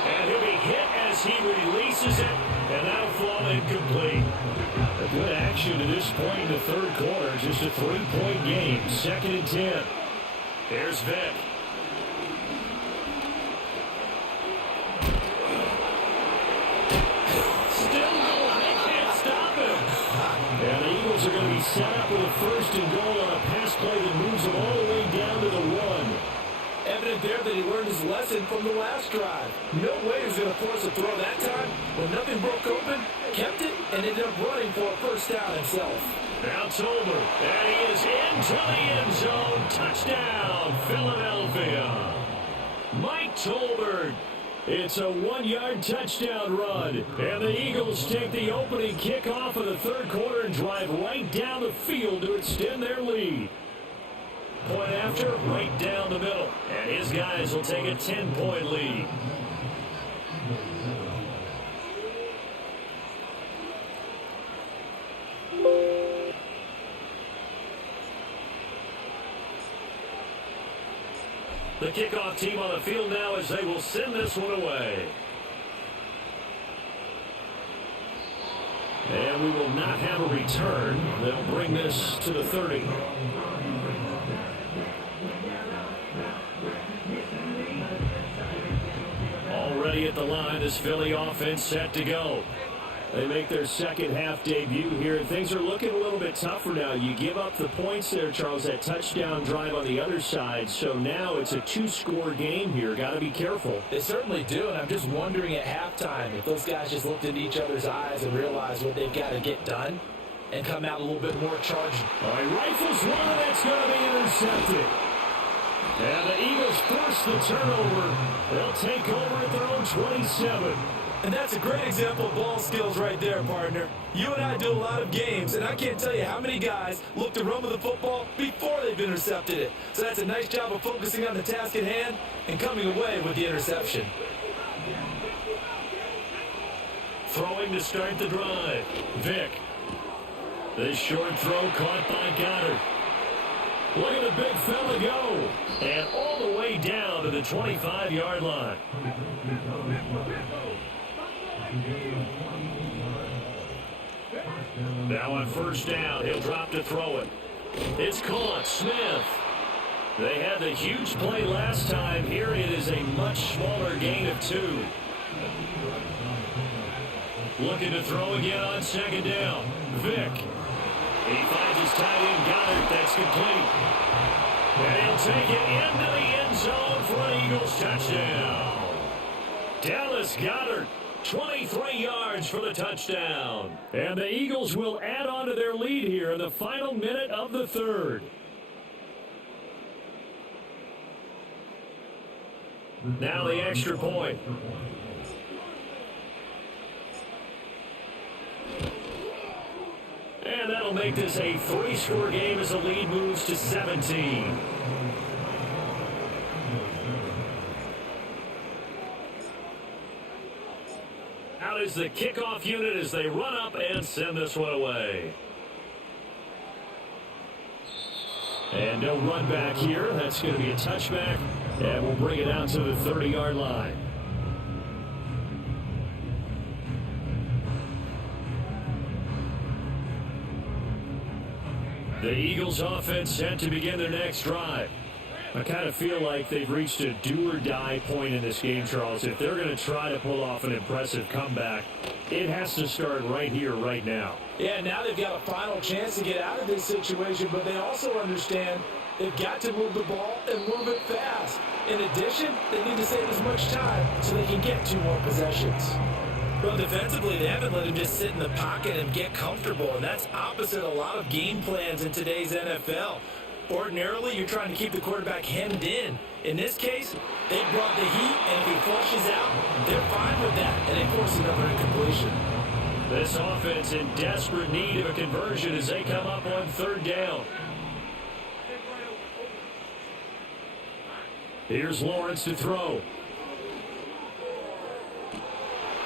And he'll be hit as he releases it, and that'll fall incomplete. A good action to this point in the third quarter. Just a 3-point game. 2nd and 10. Here's Vick. Still going. They can't stop him. And the Eagles are going to be set up with a 1st and goal on a pass play that moves them all the way down to the 1. Evident there that he learned his lesson from the last drive. No way he was going to force a throw that time. When nothing broke open, kept it, and ended up running for a 1st down himself. Now Tolbert, and he is into the end zone. Touchdown, Philadelphia. Mike Tolbert. It's a 1-yard touchdown run. And the Eagles take the opening kickoff of the third quarter and drive right down the field to extend their lead. Point after, right down the middle. And his guys will take a 10-point lead. The kickoff team on the field now as they will send this one away. And we will not have a return. They'll bring this to the 30. Already at the line, this Philly offense set to go. They make their second half debut here, and things are looking a little bit tougher now. You give up the points there, Charles, that touchdown drive on the other side. So now it's a 2-score game here. Got to be careful. They certainly do, and I'm just wondering at halftime if those guys just looked into each other's eyes and realized what they've got to get done and come out a little bit more charged. All right, rifles one, and that's going to be intercepted. And the Eagles force the turnover. They'll take over at their own 27. And that's a great example of ball skills right there, partner. You and I do a lot of games, and I can't tell you how many guys look to run with the football before they've intercepted it. So that's a nice job of focusing on the task at hand and coming away with the interception. Throwing to start the drive. Vick. This short throw caught by Goddard. Look at the big fella go. And all the way down to the 25-yard line. Now on first down, he'll drop to throw it. It's caught. Smith. They had the huge play last time. Here it is a much smaller gain of 2. Looking to throw again on second down. Vick. He finds his tight end, Goddard. That's complete. And he'll take it into the end zone for an Eagles touchdown. Dallas Goedert, 23 yards for the touchdown. And the Eagles will add on to their lead here in the final minute of the third. Now the extra point. And that'll make this a 3-score game as the lead moves to 17. Out is the kickoff unit as they run up and send this one away. And no run back here. That's going to be a touchback. And we'll bring it out to the 30-yard line. The Eagles offense set to begin their next drive. I kind of feel like they've reached a do-or-die point in this game, Charles. If they're going to try to pull off an impressive comeback, it has to start right here, right now. Yeah, now they've got a final chance to get out of this situation, but they also understand they've got to move the ball and move it fast. In addition, they need to save as much time so they can get 2 more possessions. Well, defensively, they haven't let him just sit in the pocket and get comfortable, and that's opposite a lot of game plans in today's NFL. Ordinarily, you're trying to keep the quarterback hemmed in. In this case, they brought the heat, and if he flushes out, they're fine with that, and they force another incompletion. This offense in desperate need of a conversion as they come up on third down. Here's Lawrence to throw.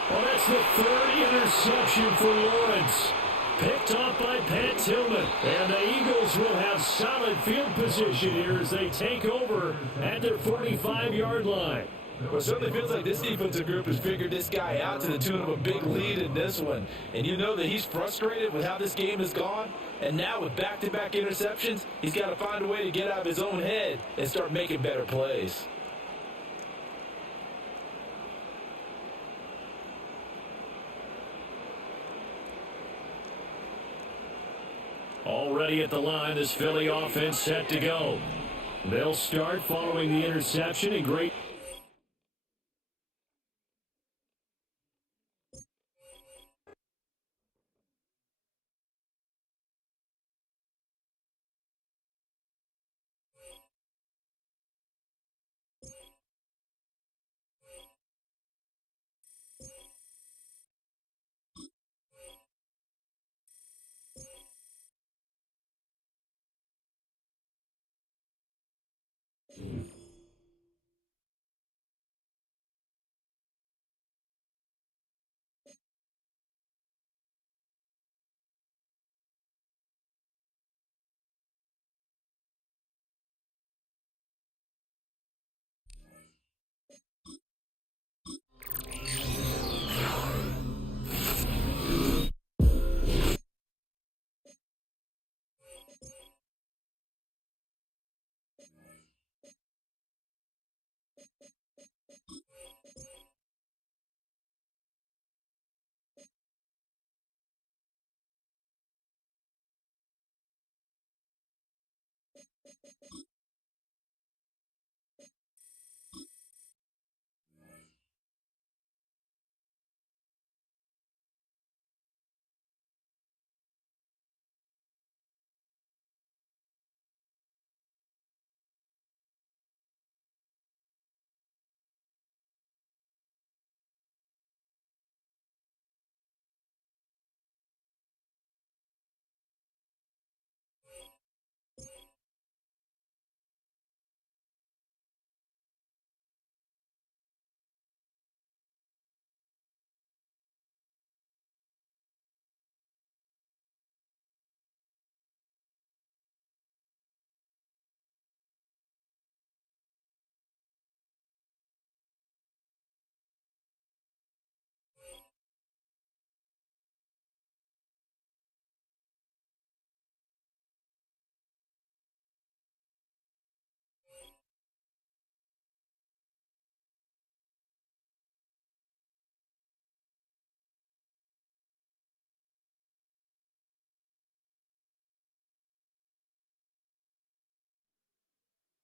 Well, that's the 3rd interception for Lawrence. Picked off by Pat Tillman. And the Eagles will have solid field position here as they take over at their 45-yard line. Well, it certainly feels like this defensive group has figured this guy out to the tune of a big lead in this one. And you know that he's frustrated with how this game has gone. And now with back-to-back interceptions, he's got to find a way to get out of his own head and start making better plays. Already at the line, this Philly offense set to go. They'll start following the interception and great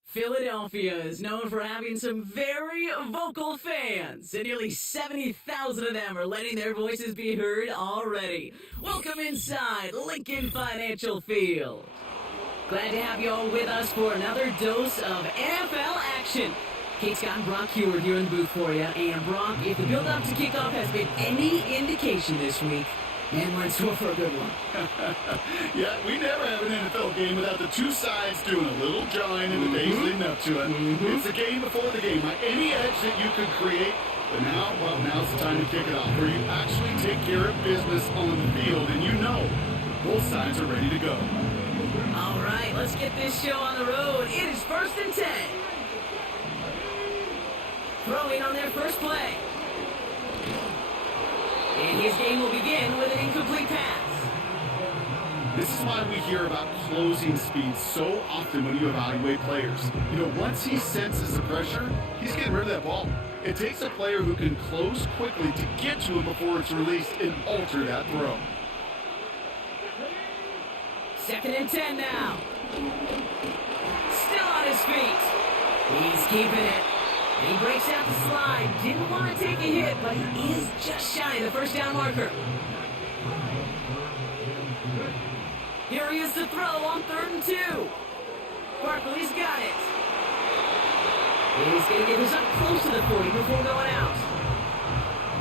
Philadelphia is known for having some very vocal fans, and nearly 70,000 of them are letting their voices be heard already. Welcome inside Lincoln Financial Field. Glad to have you all with us for another dose of NFL action. Kate Scott and Brock Heward here in the booth for you. And Brock, if the build-up to kickoff has been any indication this week, man, we're in store for a good one. Yeah, we never have an NFL game without the two sides doing a little jawing in the days leading up to it. It's the game before the game. Any edge that you could create, but now, well, now's the time to kick it off, where you actually take care of business on the field, and you know both sides are ready to go. All right, let's get this show on the road. It is 1st and 10. Throwing on their first play. And his game will begin with an incomplete pass. This is why we hear about closing speed so often when you evaluate players. You know, once he senses the pressure, he's getting rid of that ball. It takes a player who can close quickly to get to him before it's released and alter that throw. 2nd and 10 now. Still on his feet. He's keeping it. And he breaks out the slide. Didn't want to take a hit, but he is just shy of the first down marker. Here he is to throw on 3rd and 2. Barkley's got it. He's going to get this up close to the 40 before going out.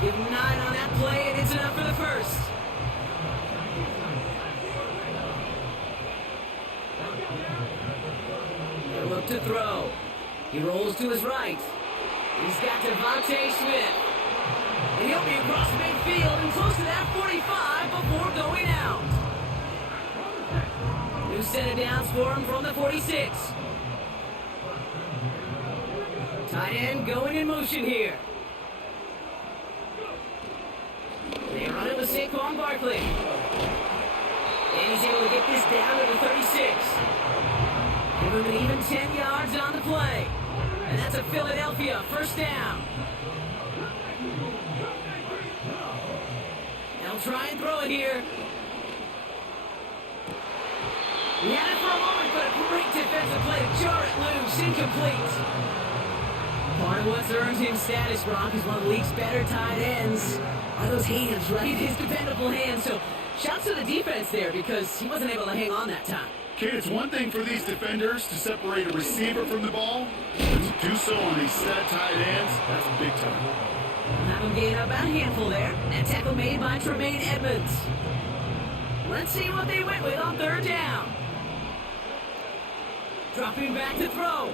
Give him 9 on that play, and it's enough for the first. He'll look to throw. He rolls to his right. He's got Devontae Smith. And he'll be across midfield and close to that 45 before going out. New set of downs for him from the 46. Tight end going in motion here. They run it with Saquon Barkley. And he's able to get this down to the 36. Give him an even 10 yards on the play. And that's a Philadelphia first down. They'll try and throw it here. He had it for a moment, but a great defensive play to jar it loose, incomplete. Part of what's earned him status, Brock, is one of the league's better tight ends. Are those hands, right? His dependable hands. So shouts to the defense there because he wasn't able to hang on that time. Kate, it's one thing for these defenders to separate a receiver from the ball, but to do so on these set tight ends, that's big time. Have him gain about a handful there. And tackle made by Tremaine Edmonds. Let's see what they went with on 3rd down. Dropping back to throw.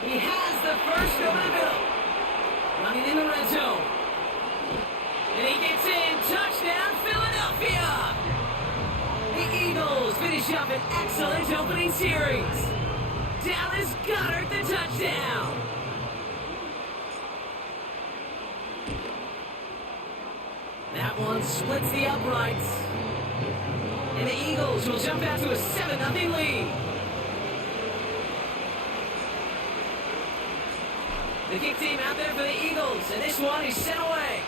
He has the first over the middle. Running in the red zone. And he gets in. Touchdown, Philadelphia! The Eagles finish up an excellent opening series. Dallas Goedert the touchdown. That one splits the uprights. And the Eagles will jump out to a 7-0 lead. The kick team out there for the Eagles, and this one is sent away.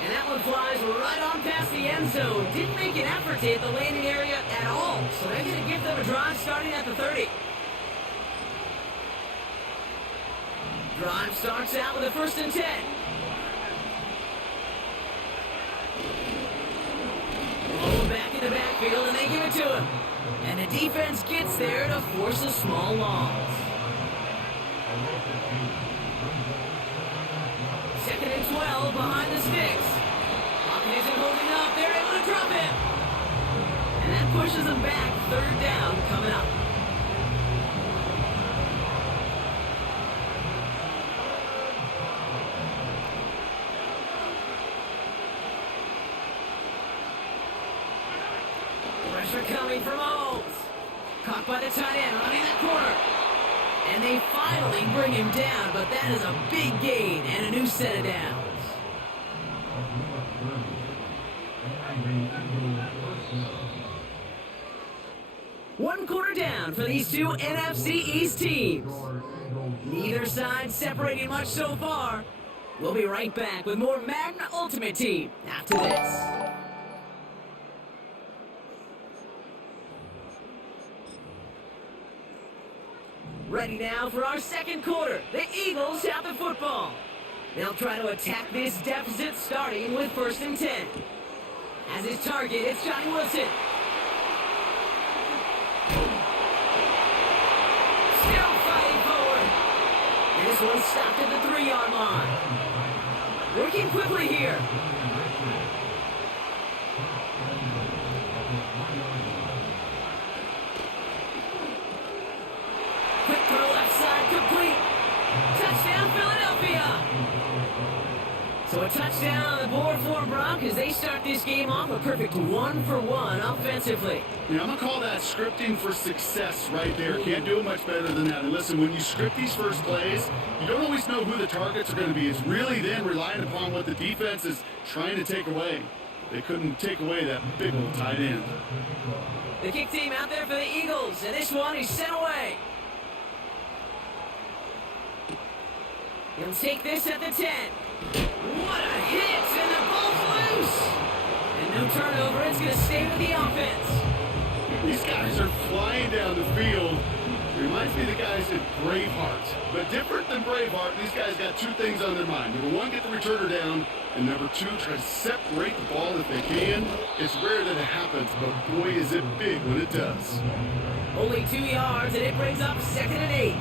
And that one flies right on past the end zone. Didn't make an effort to hit the landing area at all. So they're going to give them a drive starting at the 30. Drive starts out with a 1st and 10. Roll back in the backfield, and they give it to him. And the defense gets there to force a small loss. 2nd and 12 behind the sticks. Hawkins isn't holding up. They're able to drop him. And that pushes them back. 3rd down coming up. Pressure coming from Mahomes. Caught by the tight end, running that corner. And they finally bring him down, but that is a big gain and a new set of downs. One quarter down for these two NFC East teams. Neither side separating much so far. We'll be right back with more Madden Ultimate Team after this. Ready now for our second quarter. The Eagles have the football. They'll try to attack this deficit starting with 1st and 10. As his target, it's Johnny Wilson. Still fighting forward. And this one's stopped at the 3-yard line. Working quickly here. Quick throw left side, complete. Touchdown, Philadelphia. So a touchdown on the board for Brock as they start this game off a perfect 1-for-1 offensively. Yeah, I'm going to call that scripting for success right there. Can't do it much better than that. And listen, when you script these first plays, you don't always know who the targets are going to be. It's really then relying upon what the defense is trying to take away. They couldn't take away that big old tight end. The kick team out there for the Eagles, and this one is sent away. He'll take this at the 10. What a hit, and the ball's loose. And no turnover, it's going to stay with the offense. These guys are flying down the field. Reminds me of the guys at Braveheart. But different than Braveheart, these guys got two things on their mind. Number one, get the returner down. And number two, try to separate the ball if they can. It's rare that it happens, but boy, is it big when it does. Only 2 yards, and it brings up 2nd and 8.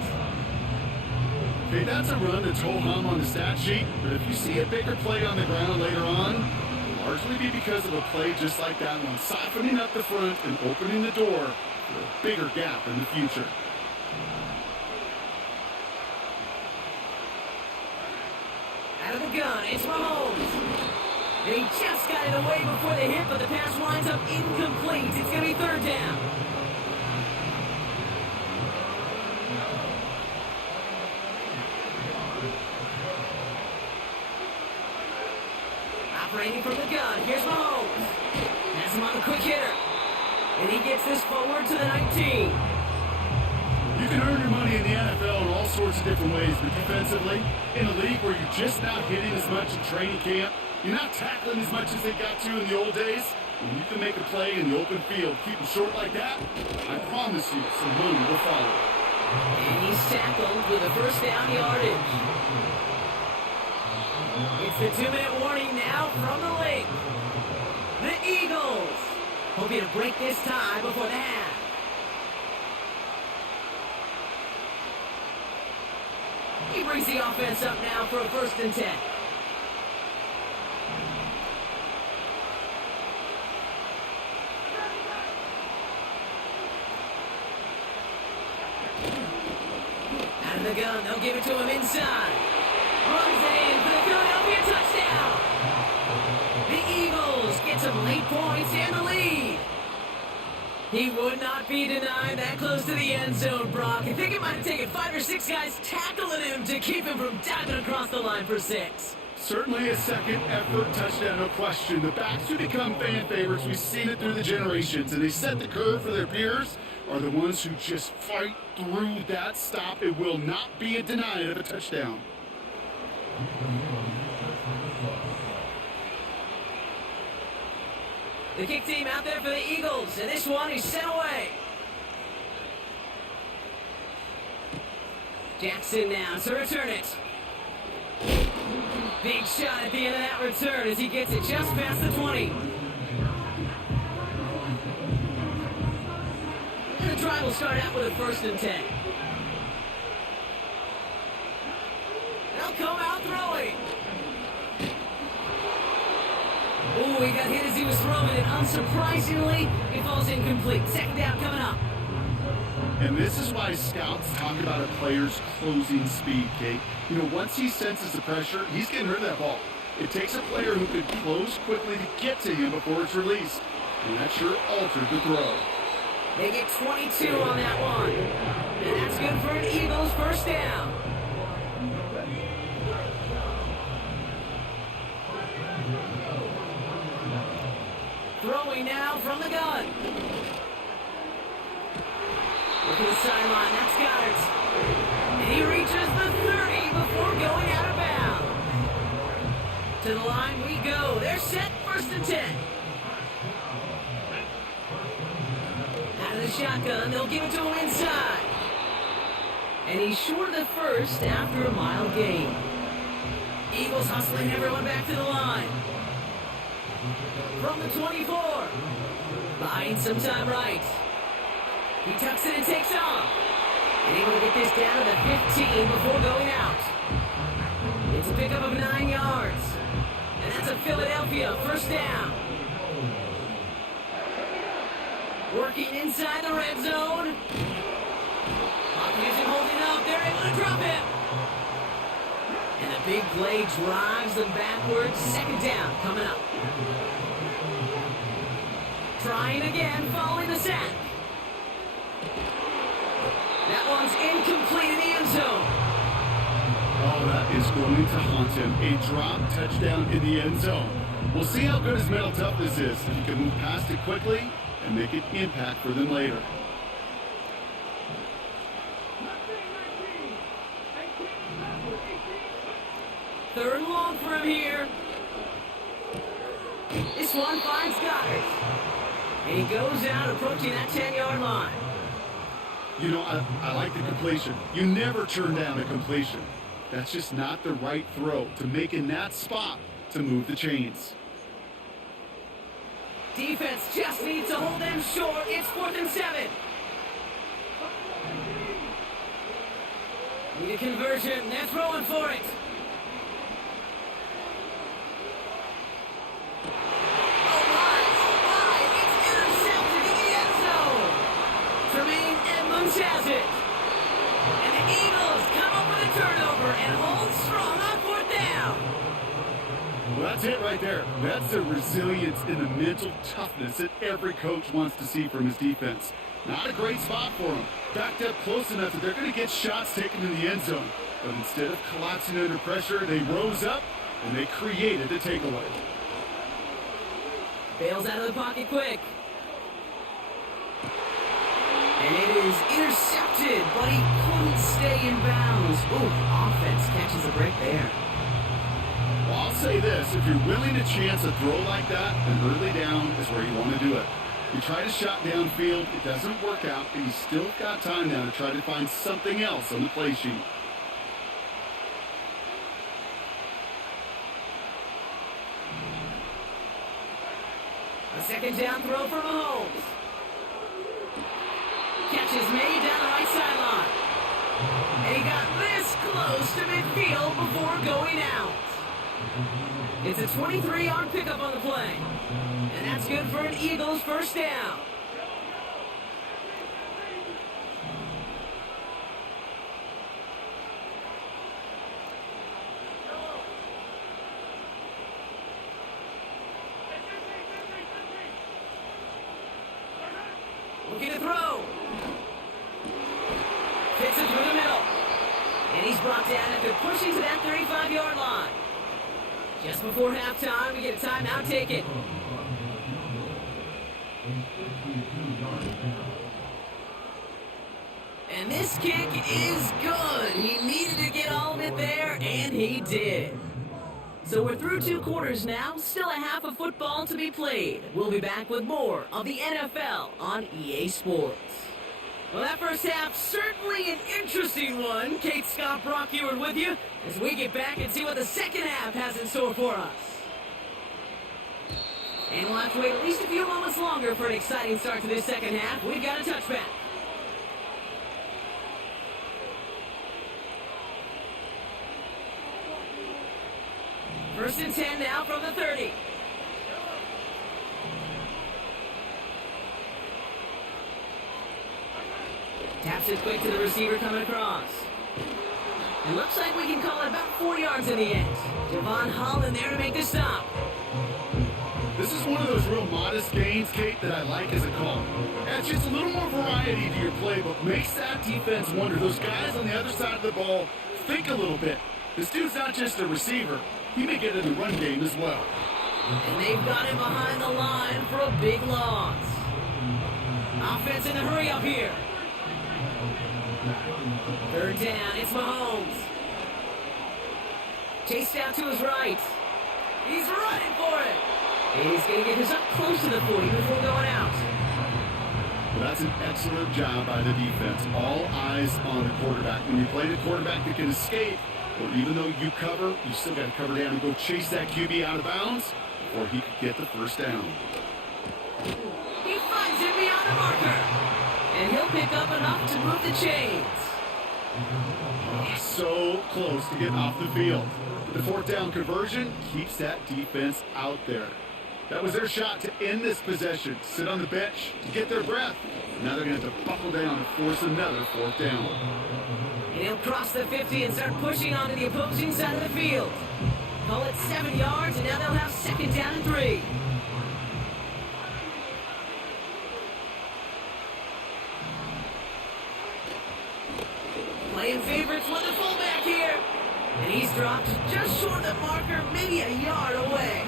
Okay, that's a run that's ho-hum on the stat sheet, but if you see a bigger play on the ground later on, it'll largely be because of a play just like that one, softening up the front and opening the door for a bigger gap in the future. Out of the gun, it's Mahomes. And he just got it away before the hit, but the pass winds up incomplete. It's going to be 3rd down. Operating from the gun, here's Mahomes. Has him on the quick hitter. And he gets this forward to the 19. You can earn your money in the NFL in all sorts of different ways, but defensively, in a league where you're just not hitting as much in training camp, you're not tackling as much as they got to in the old days, when you can make a play in the open field, keep them short like that, I promise you some money will follow. And he's tackled with a 1st down yardage. It's the 2-minute warning now from the lake. The Eagles hoping to break this tie before the half. He brings the offense up now for a 1st and 10. Out of the gun, they'll give it to him inside. Runs it in for the Philadelphia touchdown. The Eagles get some late points and the lead. He would not be denied that close to the end zone, Brock. I think it might have taken 5 or 6 guys tackling him to keep him from diving across the line for 6. Certainly a second effort touchdown, no question. The backs who become fan favorites, we've seen it through the generations, and they set the curve for their peers, are the ones who just fight through that stop. It will not be a denial of a touchdown. The kick team out there for the Eagles, and this one is sent away. Jackson now to return it. Big shot at the end of that return as he gets it just past the 20. And the drive will start out with a 1st and 10. They'll come out throwing. Oh, he got hit as he was throwing it. Unsurprisingly, it falls incomplete. 2nd down coming up. And this is why scouts talk about a player's closing speed, Kate. You know, once he senses the pressure, he's getting rid of that ball. It takes a player who can close quickly to get to him before it's released. And that sure altered the throw. They get 22 on that one. And that's good for an Eagles 1st down. Throwing now from the gun. Look at the sideline, that's Goddard. And he reaches the 30 before going out of bounds. To the line we go. They're set 1st and 10. Out of the shotgun, they'll give it to him inside. And he's short of the first after a mile gain. Eagles hustling everyone back to the line. From the 24. Buying some time right. He tucks it and takes off. And able to get this down to the 15 before going out. It's a pickup of 9 yards. And that's a Philadelphia first down. Working inside the red zone. Hawkins isn't holding up. They're able to drop him. And a big play drives them backwards. Second down coming up. Trying again following the sack. That one's incomplete in the end zone. Oh, that is going to haunt him. A drop touchdown in the end zone. We'll see how good his mental toughness is. If he can move past it quickly and make an impact for them later. Third and long for him here. This one finds Goddard. And he goes out approaching that 10-yard line. You know, I like the completion. You never turn down a completion. That's just not the right throw to make in that spot to move the chains. Defense just needs to hold them short. It's 4th and 7. Need a conversion. They're throwing for it. Oh my, it's intercepted in the end zone. Tremaine Edmonds has it. And the Eagles come up with a turnover and hold strong on 4th down. Well, that's it right there. That's the resilience and the mental toughness that every coach wants to see from his defense. Not a great spot for him. Backed up close enough that they're going to get shots taken in the end zone. But instead of collapsing under pressure, they rose up and they created the takeaway. Bails out of the pocket quick. And it is intercepted, but he couldn't stay in bounds. Ooh, offense catches a break there. Well, I'll say this. If you're willing to chance a throw like that, then early down is where you want to do it. You try to shot downfield, it doesn't work out, and you still got time now to try to find something else on the play sheet. A second down throw for Mahomes. Catch is made down the right sideline. And he got this close to midfield before going out. It's a 23-yard pickup on the play. And that's good for an Eagles first down. Looking to throw. Takes it through the middle. And he's brought down after pushing to that 35-yard line. Just before halftime, we get a timeout taken. And this kick is good. He needed to get all of it there, and he did. So we're through 2 quarters now, still a half of football to be played. We'll be back with more of the NFL on EA Sports. Well, that first half, certainly an interesting one. Kate, Scott, Brock Ewart with you as we get back and see what the second half has in store for us. And we'll have to wait at least a few moments longer for an exciting start to this second half. We've got a touchback. First and 10 now from the 30. Taps it quick to the receiver coming across. It looks like we can call it about 4 yards in the end. Javon Holland there to make the stop. This is one of those real modest gains, Kate, that I like as a call. Adds just a little more variety to your playbook. Makes that defense wonder. Those guys on the other side of the ball think a little bit. This dude's not just a receiver. He may get in the run game as well. And they've got him behind the line for a big loss. Offense in the hurry up here. Third down, it's Mahomes. Chased out to his right. He's running for it. And he's going to get his up close to the 40 before going out. Well, that's an excellent job by the defense. All eyes on the quarterback. When you play the quarterback that can escape, or even though you cover, you still got to cover down and go chase that QB out of bounds, or he could get the first down. He finds him beyond the marker. And he'll pick up enough to move the chains. Oh, so close to getting off the field. The fourth down conversion keeps that defense out there. That was their shot to end this possession, sit on the bench, to get their breath. Now they're going to have to buckle down and force another fourth down. And he'll cross the 50 and start pushing onto the opposing side of the field. Call it 7 yards, and now they'll have second down and 3. Playing favorites with the fullback here. And he's dropped just short of the marker, maybe a yard away.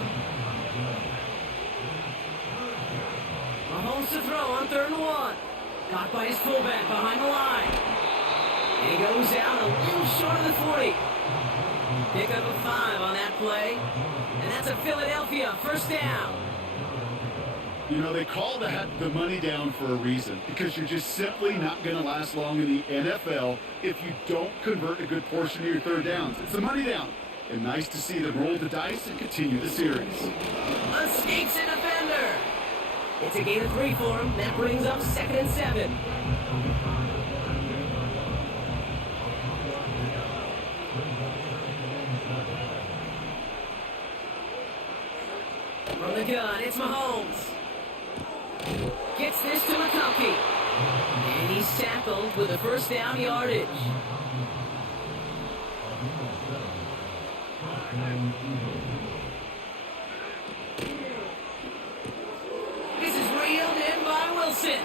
Mahomes to throw on 3rd and 1. Caught by his fullback behind the line. And he goes out a little short of the 40. Pick up a 5 on that play. And that's a Philadelphia first down. You know, they call that the money down for a reason, because you're just simply not going to last long in the NFL if you don't convert a good portion of your third downs. It's the money down. And nice to see them roll the dice and continue the series. Escapes a defender. It's a gain of 3 for him. That brings up 2nd and 7. From the gun, it's Mahomes. Gets this to McConkey. And he's tackled with a first down yardage. This is reeled in by Wilson.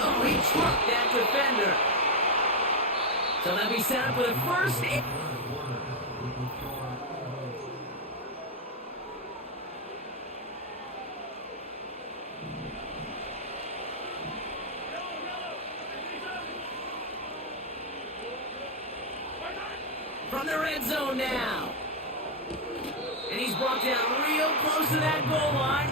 Oh, he trucked that defender. So they'll be set up with a first. From the red zone now. And he's brought down real close to that goal line.